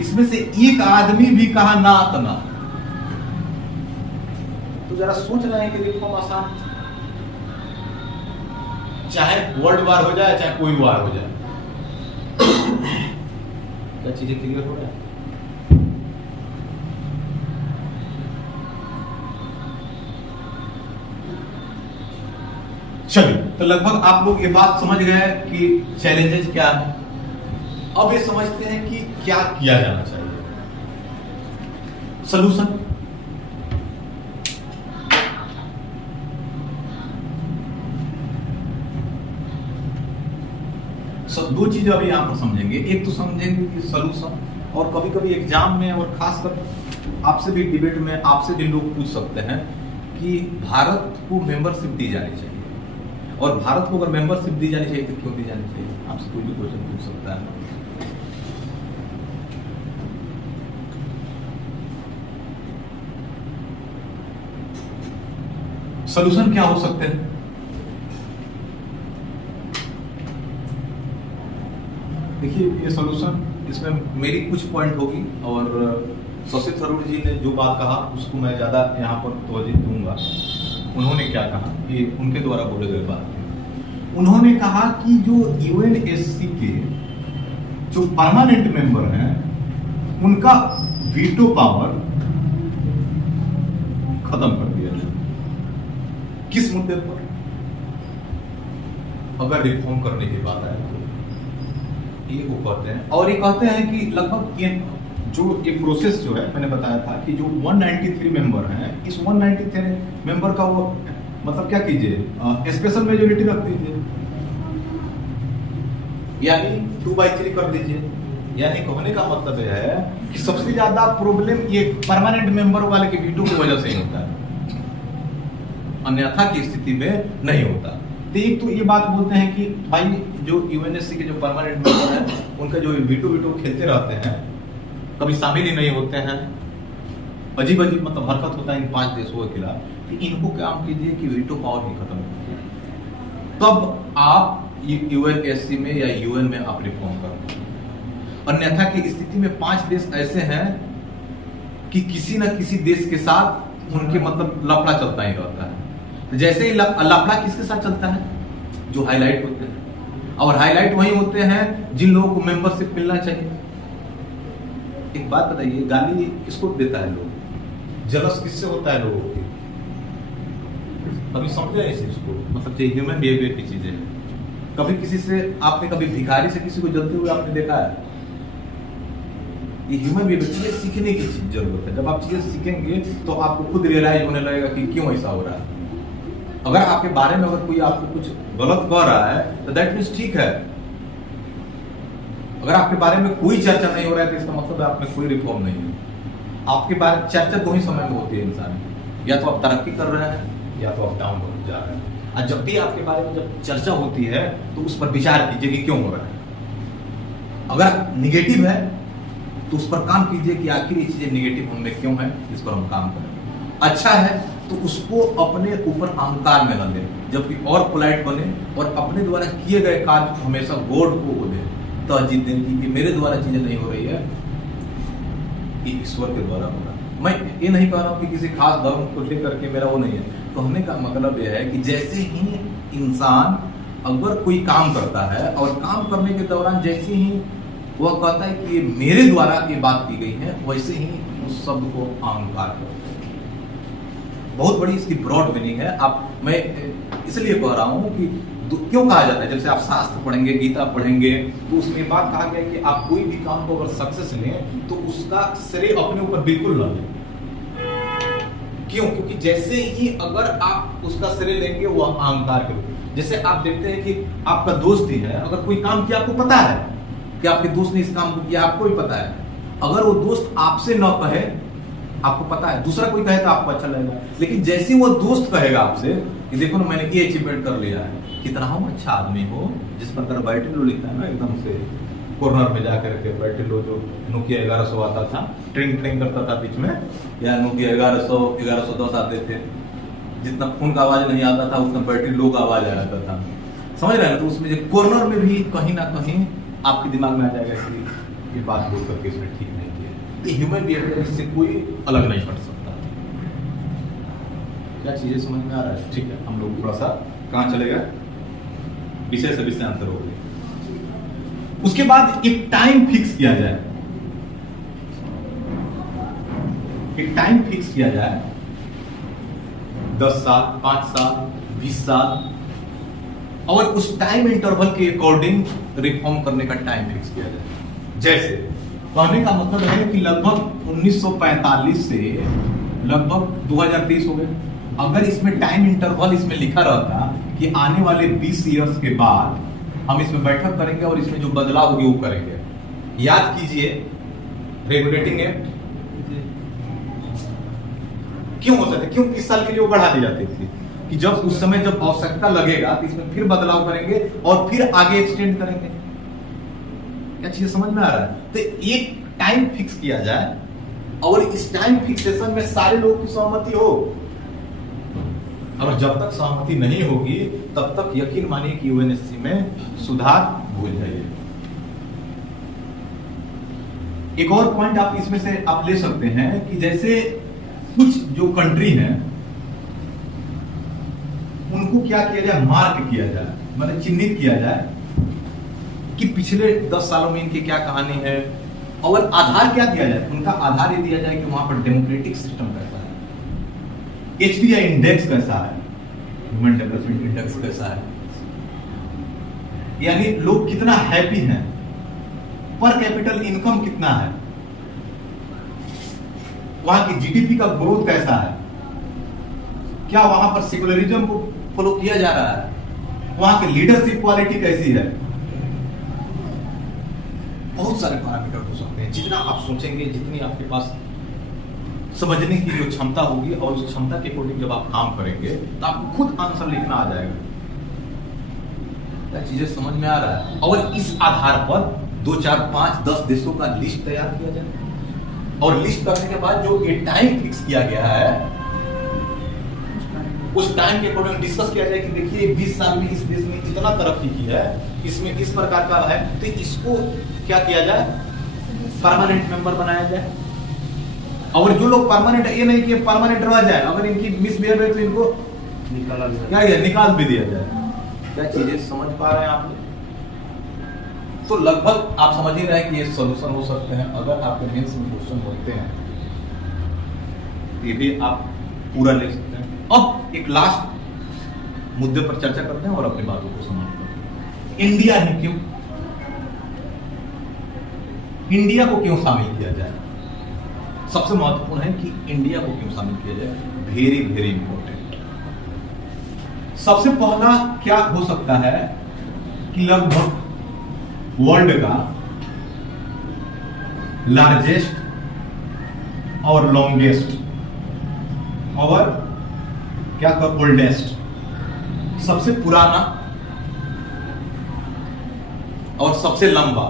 इसमें से एक आदमी भी कहा ना तना। तो जरा सोच रहे हैं कि रिफॉर्म आसान, चाहे वर्ल्ड वार हो जाए चाहे कोई वार हो जाए, क्या चीजें क्लियर हो रहा है? चलिए, तो लगभग आप लोग ये बात समझ गए कि चैलेंजेस क्या है। अब ये समझते हैं कि क्या किया जाना चाहिए। सलूशन, सब 2 चीजें अभी यहां पर समझेंगे। एक तो समझेंगे कि सलूशन, और कभी कभी एग्जाम में और खासकर आपसे भी डिबेट में आपसे भी लोग पूछ सकते हैं कि भारत को मेंबरशिप दी जानी चाहिए, और भारत को अगर मेंबरशिप दी जानी चाहिए तो क्यों दी जानी चाहिए? आपसे कोई भी क्वेश्चन पूछ सकता है। सॉल्यूशन क्या हो सकते हैं? देखिए, ये सॉल्यूशन, इसमें मेरी कुछ पॉइंट होगी, और शशि थरूर जी ने जो बात कहा उसको मैं ज्यादा यहाँ पर तवज्जो दूंगा। उन्होंने क्या कहा, ये उनके द्वारा बोले गए बात है। उन्होंने कहा कि जो यूएनएससी के जो परमानेंट मेंबर हैं उनका वीटो पावर खत्म कर दिया जाए। किस मुद्दे पर? अगर रिफॉर्म करने की बात आए तो ये वो कहते हैं, और ये कहते हैं कि लगभग ये जो ये प्रोसेस जो है, मैंने बताया था कि जो 193 मेंबर हैं, इस 193 मेंबर का वो मतलब क्या कीजिए, स्पेशल मेजोरिटी रख दीजिए, यानी 2/3 कर दीजिए। यानी कहने का मतलब यह है कि सबसे ज्यादा प्रॉब्लम ये परमानेंट मेंबर वाले के वीटो की वजह से ही होता है, अन्यथा की स्थिति में नहीं होता। तो एक तो ये बात बोलते हैं कि भाई जो यूएनएससी के जो परमानेंट मेंबर हैं उनका जो वीटो खेलते रहते हैं, कभी शामिल ही नहीं होते हैं, अजीब अजीब मतलब हरकत होता है इन 5 देशों के खिलाफ, तो इनको काम कीजिए कि वीटो पावर ही खत्म कीजिए, तब आप यूएनएससी में या यूएन में आप रिफॉर्म करो। अन्यथा की स्थिति में 5 देश ऐसे हैं कि किसी न किसी देश के साथ उनके मतलब लफड़ा चलता ही रहता है। तो जैसे ही लफड़ा किसके साथ चलता है? जो हाईलाइट होते हैं, और हाईलाइट वही होते हैं जिन लोगों को मेंबरशिप मिलना चाहिए। एक बात बताइए, गाली किसको देता है लोग? जलस किससे होता है लोगों की? कभी समझे इस चीज को? मतलब ये ह्यूमन बिहेवियर की चीजें हैं। कभी किसी से आपने कभी भिखारी से किसी को जलते हुए आपने देखा है? ये ह्यूमन बिहेवियर सीखने की चीज जरूरत है। जब आप चीजें सीखेंगे तो आपको खुद रियलाइज होने लगेगा कि क्यों ऐसा हो रहा है। अगर आपके बारे में अगर कोई आपको कुछ गलत कह रहा है तो दैट मीन्स ठीक है। अगर आपके बारे में कोई चर्चा नहीं हो रहा है तो इसका मतलब है आप में कोई रिफॉर्म नहीं है। आपके बारे चर्चा 2 ही समय में होती है इंसान, या तो आप तरक्की कर रहे हैं या तो आप डाउन हो जा रहे हैं। और जब भी आपके बारे में जब चर्चा होती है तो उस पर विचार कीजिए कि क्यों हो रहा है। अगर निगेटिव है तो उस पर काम कीजिए कि आखिर ये चीजें निगेटिव हमने क्यों है, इस पर हम काम करें। अच्छा है तो उसको अपने ऊपर अहंकार में न लें, जबकि और पोलाइट बने और अपने द्वारा किए गए कार्य हमेशा गॉड को दें, तहजीब दें कि मेरे द्वारा चीजें नहीं हो रही है, ये ईश्वर के द्वारा हो रहा है। मैं ये नहीं कह रहा हूं कि किसी खास धर्म को लेकर के मेरा वो नहीं है। कहने का मतलब यह है कि जैसे ही इंसान अगर कोई काम करता है और काम करने के दौरान जैसे ही वह कहता है कि ये मेरे द्वारा ये बात की गई है, वैसे ही उस शब्द को अहंकार करता है। बहुत बड़ी इसकी ब्रॉड मीनिंग है। मैं इसलिए कह रहा हूं कि क्यों कहा जाता है, जैसे आप शास्त्र पढ़ेंगे, गीता पढ़ेंगे, तो उसमें बात कहा गया कि आप कोई भी काम को अगर सक्सेस लें तो उसका श्रेय अपने ऊपर बिल्कुल न लें। क्यों? क्योंकि जैसे ही अगर आप उसका श्रेय लेंगे वो अहंकार के रूप। जैसे आप देखते हैं कि आपका दोस्त ही है, अगर कोई काम किया आपको पता है कि आपके दोस्त ने इस काम को किया, आपको भी पता है, अगर वो दोस्त आपसे न कहे, आपको पता है, दूसरा कोई कहे तो आपको अच्छा लगेगा, लेकिन जैसे वो दोस्त कहेगा आपसे कि देखो ना मैंने ये अचीवमेंट कर लिया है, कितना हम अच्छा आदमी हो, जिस प्रकार बैटरी लो लिखता है ना, एकदम से कॉर्नर में जाकर के बैटरी लो, जो नोकिया 1100 आता था, ट्रिंग ट्रिंग करता था बीच में, या नोकिया 1110 आते थे, जितना फोन का आवाज नहीं आता था उतना बैटरी लो का आवाज आ जाता था, समझ रहे हैं? तो उसमें जो कॉर्नर में भी कहीं ना कहीं आपके दिमाग में आ जाएगा कि ये बात बोल करके इसमें ठीक नहीं किया। ये ह्यूमन बिहेवियर, इससे कोई अलग नहीं हट सकता। क्या चीजें समझ में आ रहा है? ठीक है, हम लोग थोड़ा सा कहां चलेगा, विषय से विषय अंतर हो गया। उसके बाद एक टाइम फिक्स किया जाए, एक टाइम फिक्स किया जाए, 10 साल, 5 साल, 20 साल, और उस टाइम इंटरवल के अकॉर्डिंग रिफॉर्म करने का टाइम फिक्स किया जाए। जैसे कहने का मतलब है कि लगभग 1945 से लगभग 2023 हो गए, अगर इसमें टाइम इंटरवल इसमें लिखा रहता कि आने वाले 20 इयर्स के बाद हम इसमें बैठक करेंगे और इसमें जो बदलाव होगी वो करेंगे। याद कीजिए रेगुलेटिंग एक्ट, क्यों हो सकता है? क्यों 20 साल के लिए वो बढ़ा दी जाती थी कि जब उस समय जब आवश्यकता लगेगा तो इसमें फिर बदलाव करेंगे और फिर आगे एक्सटेंड करेंगे। क्या चीज समझ में आ रहा है? तो एक टाइम फिक्स किया जाए और इस टाइम फिक्सेशन में सारे लोगों की सहमति हो, और जब तक सहमति नहीं होगी तब तक यकीन मानिए कि यूएनएससी में सुधार भूल जाइए। एक और पॉइंट आप इसमें से आप ले सकते हैं कि जैसे कुछ जो कंट्री हैं उनको क्या किया जाए, मार्क किया जाए, मतलब चिन्हित किया जाए कि पिछले 10 सालों में इनकी क्या कहानी है, और आधार क्या दिया जाए, उनका आधार ये दिया जाए कि वहां पर डेमोक्रेटिक सिस्टम कैसा है, HDI इंडेक्स कैसा है, ह्यूमन डेवलपमेंट इंडेक्स कैसा है, यानी लोग कितना हैप्पी हैं, पर कैपिटल इनकम कितना है, वहां की जीडीपी का ग्रोथ कैसा है, क्या वहां पर सेकुलरिज्म को फॉलो किया जा रहा है, वहां की लीडरशिप क्वालिटी कैसी है। बहुत सारे पैरामीटर हो सकते हैं, जितना आप सोचेंगे, जितनी आपके पास समझने की जो क्षमता होगी और उस क्षमता के अकॉर्डिंग जब आप काम करेंगे तो आपको खुद आंसर लिखना आ जाएगा। क्या चीजें समझ में आ रहा है? और इस आधार पर 2, 4, 5, 10 देशों का लिस्ट तैयार किया जाए, और लिस्ट करने के बाद जो एक टाइम फिक्स किया गया है उस टाइम के अकॉर्डिंग डिस्कस किया जाए कि देखिए 20 साल में इस देश में इतना तरक्की की है, इसमें इस प्रकार का है, तो इसको क्या किया जाए, परमानेंट मेंबर बनाया जाए। और जो लोग परमानेंट, ये नहीं कि परमानेंट रह जाए, अगर इनकी मिसबिहेवियर तो इनको निकाल भी दिया जाए। क्या चीजें समझ पा रहे हैं आप लोग? तो लगभग आप समझ ही रहे हैं कि ये सॉल्यूशन हो सकते हैं अगर आपके मेंस में क्वेश्चन होते हैं, ये भी आप पूरा ले सकते हैं। अब एक लास्ट मुद्दे पर चर्चा करते हैं और अपनी बातों को समाप्त करते हैं। इंडिया ही क्यों, इंडिया को क्यों शामिल किया जाए? सबसे महत्वपूर्ण है कि इंडिया को क्यों शामिल किया जाए, वेरी वेरी इंपॉर्टेंट। सबसे पहला क्या हो सकता है कि लगभग वर्ल्ड का लार्जेस्ट और लॉन्गेस्ट और क्या कर ओल्डेस्ट, सबसे पुराना और सबसे लंबा,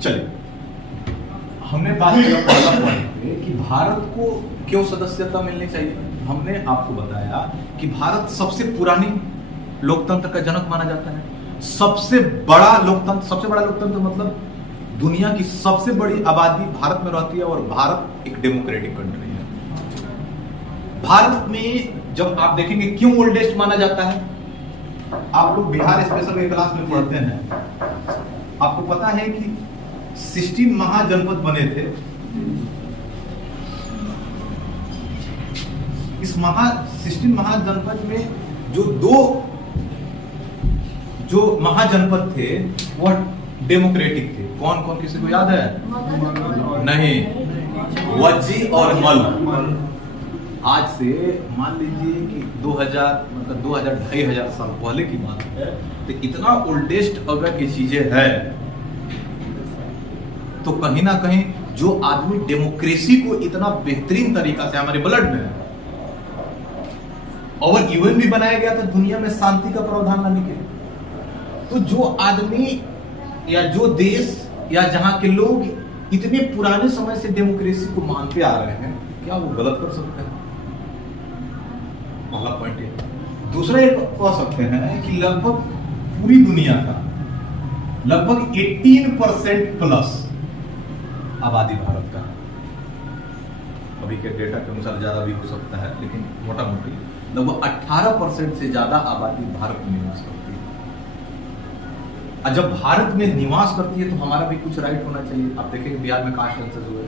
चलिए हमने बात किया पहला पॉइंट पे कि भारत को क्यों सदस्यता मिलनी चाहिए। हमने आपको बताया कि भारत सबसे पुरानी लोकतंत्र का जनक माना जाता है, सबसे बड़ा लोकतंत्र मतलब दुनिया की सबसे बड़ी आबादी भारत में रहती है, और भारत एक डेमोक्रेटिक कंट्री है। भारत में जब आप देखेंगे क्यों ओल्डेस्ट माना जाता है, आप लोग बिहार स्पेशल के क्लास में पढ़ते हैं, आपको पता है कि 16 महाजनपद बने थे। इस 16 महाजनपद में जो महाजनपद थे वह डेमोक्रेटिक थे। कौन कौन, किसी को याद है? नहीं, वज्जी और मल। आज से मान लीजिए कि 2000 मतलब 2,500 साल पहले की बात है, तो इतना ओल्डेस्ट अगर ये चीजें है तो कहीं ना कहीं जो आदमी डेमोक्रेसी को इतना बेहतरीन तरीका से हमारे ब्लड में है, और यूएन भी बनाया गया था दुनिया में शांति का प्रावधान लाने के लिए, तो जो आदमी या जो देश या जहां के लोग इतने पुराने समय से डेमोक्रेसी को मानते आ रहे हैं, क्या वो गलत कर सकते हैं? पहला पॉइंट है। दूसरा एक कह सकते हैं कि लगभग पूरी दुनिया का लगभग 18% प्लस आबादी भारत का, अभी के डेटा के अनुसार ज्यादा भी हो सकता है, लेकिन मोटा मोटी लगभग 18% से ज्यादा आबादी भारत में निवास करती है। और जब भारत में निवास करती है तो हमारा भी कुछ राइट होना चाहिए। आप देखेंगे बिहार में कास्ट सेंसस हुए,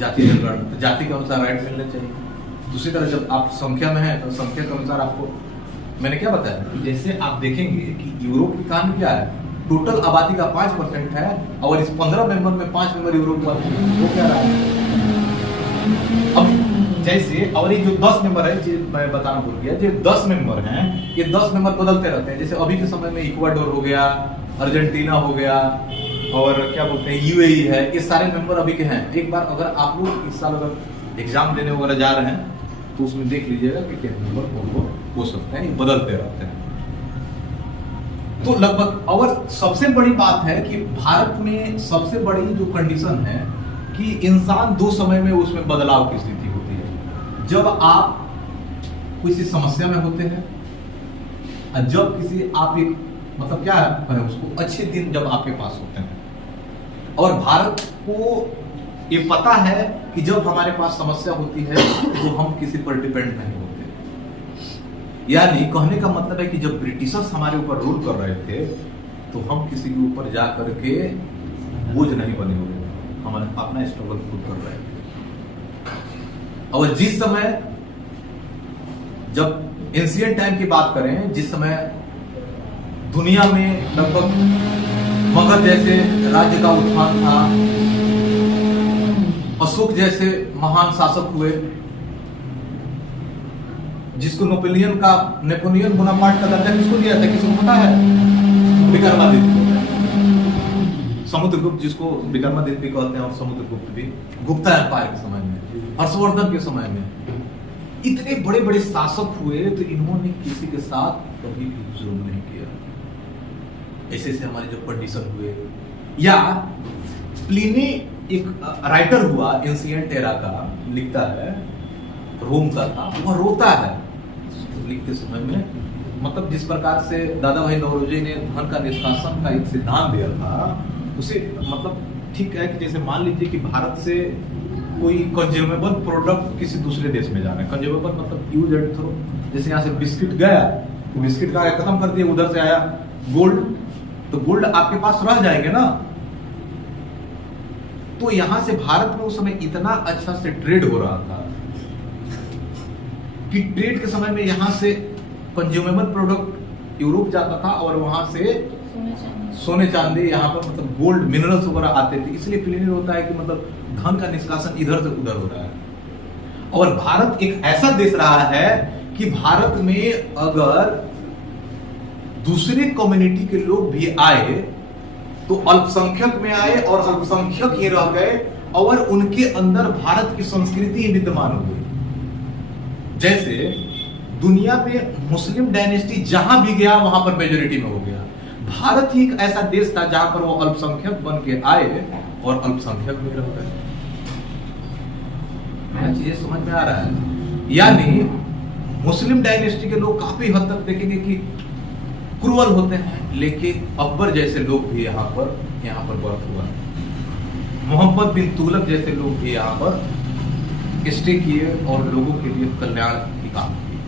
जाति जनगणना, तो जाति के अनुसार राइट मिलने चाहिए। दूसरी तरह जब आप संख्या में है तो संख्या के अनुसार आपको, मैंने क्या बताया कि जैसे आप देखेंगे कि यूरोप की कहानी क्या है, टोटल आबादी का 5% है और इस 15 मेंबर में 5 मेंबर यूरोप का, वो क्या रहा है। अब जैसे और ये जो 10 मेंबर है, मैं बताना भूल गया, जो 10 मेंबर हैं, ये 10 मेंबर बदलते रहते हैं। जैसे अभी के समय में इक्वाडोर हो गया, अर्जेंटीना हो गया, और क्या बोलते हैं यूएई है, ये सारे मेंबर अभी के हैं। एक बार अगर आप लोग इस साल अगर एग्जाम देने वगैरह जा रहे हैं तो उसमें देख लीजिएगा कि क्या मेंबर कौन हो सकते हैं, ये बदलते रहते हैं। तो लगभग, और सबसे बड़ी बात है कि भारत में सबसे बड़ी जो कंडीशन है कि इंसान दो समय में उसमें बदलाव की स्थिति होती है। जब आप किसी समस्या में होते हैं, जब किसी आप एक मतलब क्या करें उसको, अच्छे दिन जब आपके पास होते हैं। और भारत को ये पता है कि जब हमारे पास समस्या होती है तो हम किसी पर डिपेंड नहीं होते। यानी कहने का मतलब है कि जब ब्रिटिशर्स हमारे ऊपर रूल कर रहे थे तो हम किसी के ऊपर जा करके बोझ नहीं बने हुए, हम अपना स्ट्रगल खुद कर रहे थे। और जिस समय, जब एंशिएंट टाइम की बात करें, जिस समय दुनिया में लगभग मगध जैसे राज्य का उत्थान था, अशोक जैसे महान शासक हुए, जिसको नेपोलियन बोनापार्ट का दर्जा किसको दिया था, किसको पता है? विक्रमादित्य। समुद्रगुप्त, जिसको विक्रमादित्य भी कहते हैं और समुद्रगुप्त भी, गुप्ता एम्पायर के समय में, हर्षवर्धन के समय में इतने बड़े बड़े शासक हुए, तो इन्होंने किसी के साथ कभी भी जुल्म नहीं किया। ऐसे से हमारे जो कंडीशन हुए, या प्लिनी एक राइटर हुआ एंशिएंट एरा का, लिखता है, रोम का था, वह रोता है लिखते समय में, मतलब जिस प्रकार से दादा भाई नौरोजी ने धन का निष्कासन का एक सिद्धांत दिया था, उसे मतलब ठीक है कि जैसे मान लीजिए कि भारत से कोई कंज्यूमेबल प्रोडक्ट किसी दूसरे देश में जाना है, कंज्यूमेबल मतलब यूज एंड थ्रो, जैसे यहाँ से बिस्किट गया तो बिस्किट का खत्म कर दिया, उधर से आया गोल्ड, तो गोल्ड आपके पास रह जाएंगे ना। तो यहां से भारत में उस समय इतना अच्छा से ट्रेड हो रहा था कि ट्रेड के समय में यहां से कंज्यूमेबल प्रोडक्ट यूरोप जाता था और वहां से सोने चांदी यहाँ पर मतलब गोल्ड मिनरल्स वगैरह आते थे। इसलिए प्लेनर होता है कि मतलब धन का निष्कासन इधर से उधर हो रहा है। और भारत एक ऐसा देश रहा है कि भारत में अगर दूसरे कम्युनिटी के लोग भी आए तो अल्पसंख्यक में आए और अल्पसंख्यक ही रह गए, और उनके अंदर भारत की संस्कृति ही विद्यमान हो गई। जैसे दुनिया में मुस्लिम डायनेस्टी जहां भी गया वहां पर मेजोरिटी में हो गया। भारत ही एक ऐसा देश था जहां पर वो अल्पसंख्यक बन के आए और अल्पसंख्यक में रह गए। चीजें समझ में आ रहा है? यानी मुस्लिम डायनेस्टी के लोग काफी हद तक देखेंगे कि क्रूअल होते हैं, लेकिन अकबर जैसे लोग भी यहाँ पर बर्थ हुआ। मोहम्मद बिन तुगलक जैसे लोग भी यहाँ पर स्टे किए और लोगों के लिए कल्याण की काम किए।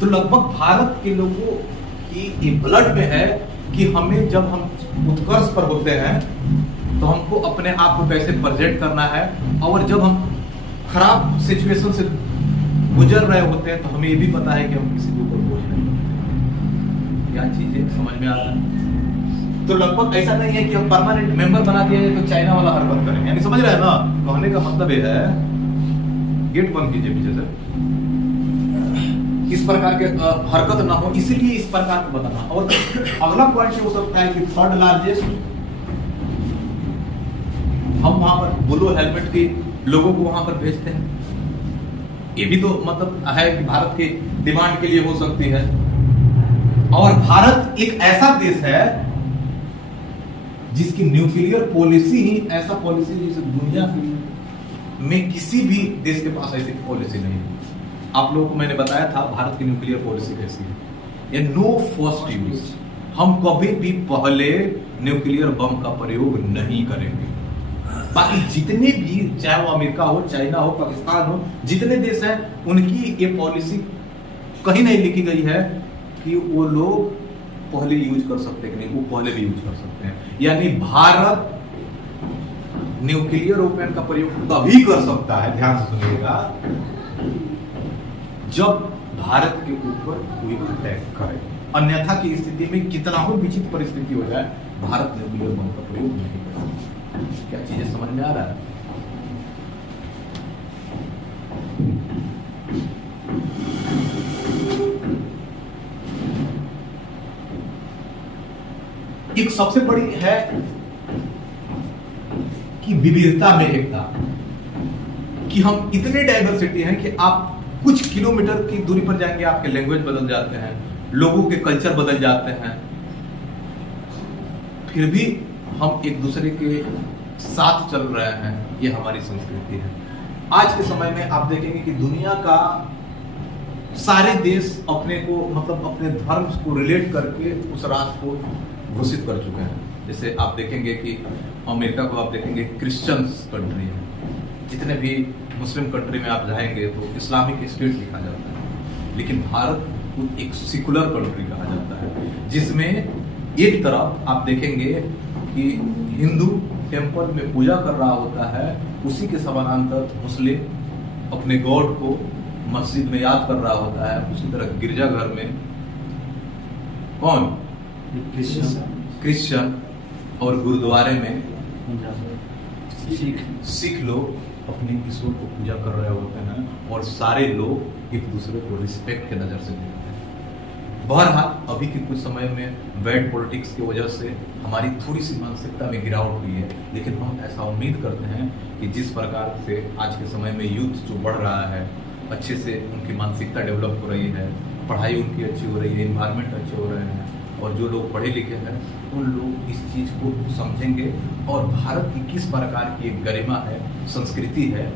तो लगभग भारत के लोगों की ये ब्लड में है कि हमें जब हम उत्कर्ष पर होते हैं तो हमको अपने आप को कैसे प्रेजेंट करना है, और जब हम खराब सिचुएशन से गुजर रहे होते हैं तो हमें ये भी पता है कि हम किसी के ऊपर बोझ नहीं होते। क्या चीजें समझ में आ रहा है? तो लगभग ऐसा नहीं है कि हम परमानेंट मेंबर बना दिया जाए तो चाइना वाला हरकत करें, यानी समझ रहे हैं ना? कहने का मतलब ये है, गेट बंद कीजिए पीछे से, इस प्रकार के हरकत ना हो, इसीलिए इस प्रकार का बताना। और अगला पॉइंट हो सकता है कि थर्ड लार्जेस्ट, हम वहां पर ब्लू हेलमेट के लोगों को वहां पर भेजते हैं। ये भी तो मतलब है कि भारत की डिमांड के लिए हो सकती है। और भारत एक ऐसा देश है जिसकी न्यूक्लियर पॉलिसी ही ऐसा पॉलिसी जिसे दुनिया में किसी भी देश के पास ऐसी पॉलिसी नहीं है। आप लोगों को मैंने बताया था भारत की न्यूक्लियर पॉलिसी कैसी है, ये नो फर्स्ट यूज, हम कभी भी पहले न्यूक्लियर बम का प्रयोग नहीं करेंगे। बाकी जितने भी, चाहे वो अमेरिका हो, चाइना हो, पाकिस्तान हो, जितने देश हैं, उनकी ये पॉलिसी कहीं नहीं लिखी गई है कि वो लोग पहले यूज कर सकते हैं कि नहीं, वो पहले भी यूज कर सकते हैं। यानी भारत न्यूक्लियर वेपन का प्रयोग तभी कर सकता है, ध्यान से सुनिएगा, जब भारत के ऊपर कोई अटैक करे। अन्यथा की स्थिति में कितना हो विचित्र परिस्थिति हो जाए, भारत न्यूक्लियर बम का प्रयोग नहीं कर सकता। क्या चीजें समझ में आ रहा है? एक सबसे बड़ी है कि विविधता में एकता, कि हम इतने डाइवर्सिटी हैं कि आप कुछ किलोमीटर की दूरी पर जाएंगे आपके लैंग्वेज बदल जाते हैं, लोगों के कल्चर बदल जाते हैं, फिर भी हम एक दूसरे के साथ चल रहे हैं। ये हमारी संस्कृति है। आज के समय में आप देखेंगे कि दुनिया का सारे देश अपने को मतलब अपने धर्म को रिलेट करके उस राष्ट्र को घोषित कर चुके हैं। जैसे आप देखेंगे कि अमेरिका को आप देखेंगे क्रिश्चियंस कंट्री है, जितने भी मुस्लिम कंट्री में आप जाएंगे तो इस्लामिक स्टेट लिखा जाता है, लेकिन भारत को एक सेकुलर कंट्री कहा जाता है, जिसमें एक तरफ आप देखेंगे कि हिंदू टेम्पल में पूजा कर रहा होता है, उसी के समानांतर मुस्लिम अपने गॉड को मस्जिद में याद कर रहा होता है, उसी तरह गिरजाघर में कौन क्रिश्चियन और गुरुद्वारे में सिख लोग अपने ईश्वर को पूजा कर रहे होते हैं, और सारे लोग एक दूसरे को रिस्पेक्ट के नजर से देखते हैं। बहरहाल अभी के कुछ समय में बैड पॉलिटिक्स की वजह से हमारी थोड़ी सी मानसिकता में गिरावट हुई है, लेकिन हम ऐसा उम्मीद करते हैं कि जिस प्रकार से आज के समय में यूथ जो बढ़ रहा है, अच्छे से उनकी मानसिकता डेवलप हो रही है, पढ़ाई उनकी अच्छी हो रही है, इन्वायरमेंट अच्छे हो रहे हैं, और जो लोग पढ़े लिखे हैं उन लोग इस चीज़ को समझेंगे और भारत की किस प्रकार की एक गरिमा है, संस्कृति है,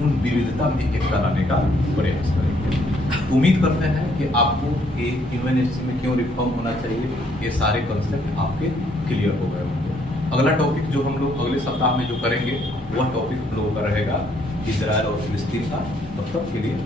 उन विविधता में एकता लाने का प्रयास करेंगे। उम्मीद करते हैं कि आपको ये यूएनएससी में क्यों रिफॉर्म होना चाहिए, ये सारे कंसेप्ट आपके क्लियर हो गए होंगे। अगला टॉपिक जो हम लोग अगले सप्ताह में जो करेंगे वह टॉपिक हम लोगों का रहेगा इजराइल और फिलिस्तीन का। तब तक के लिए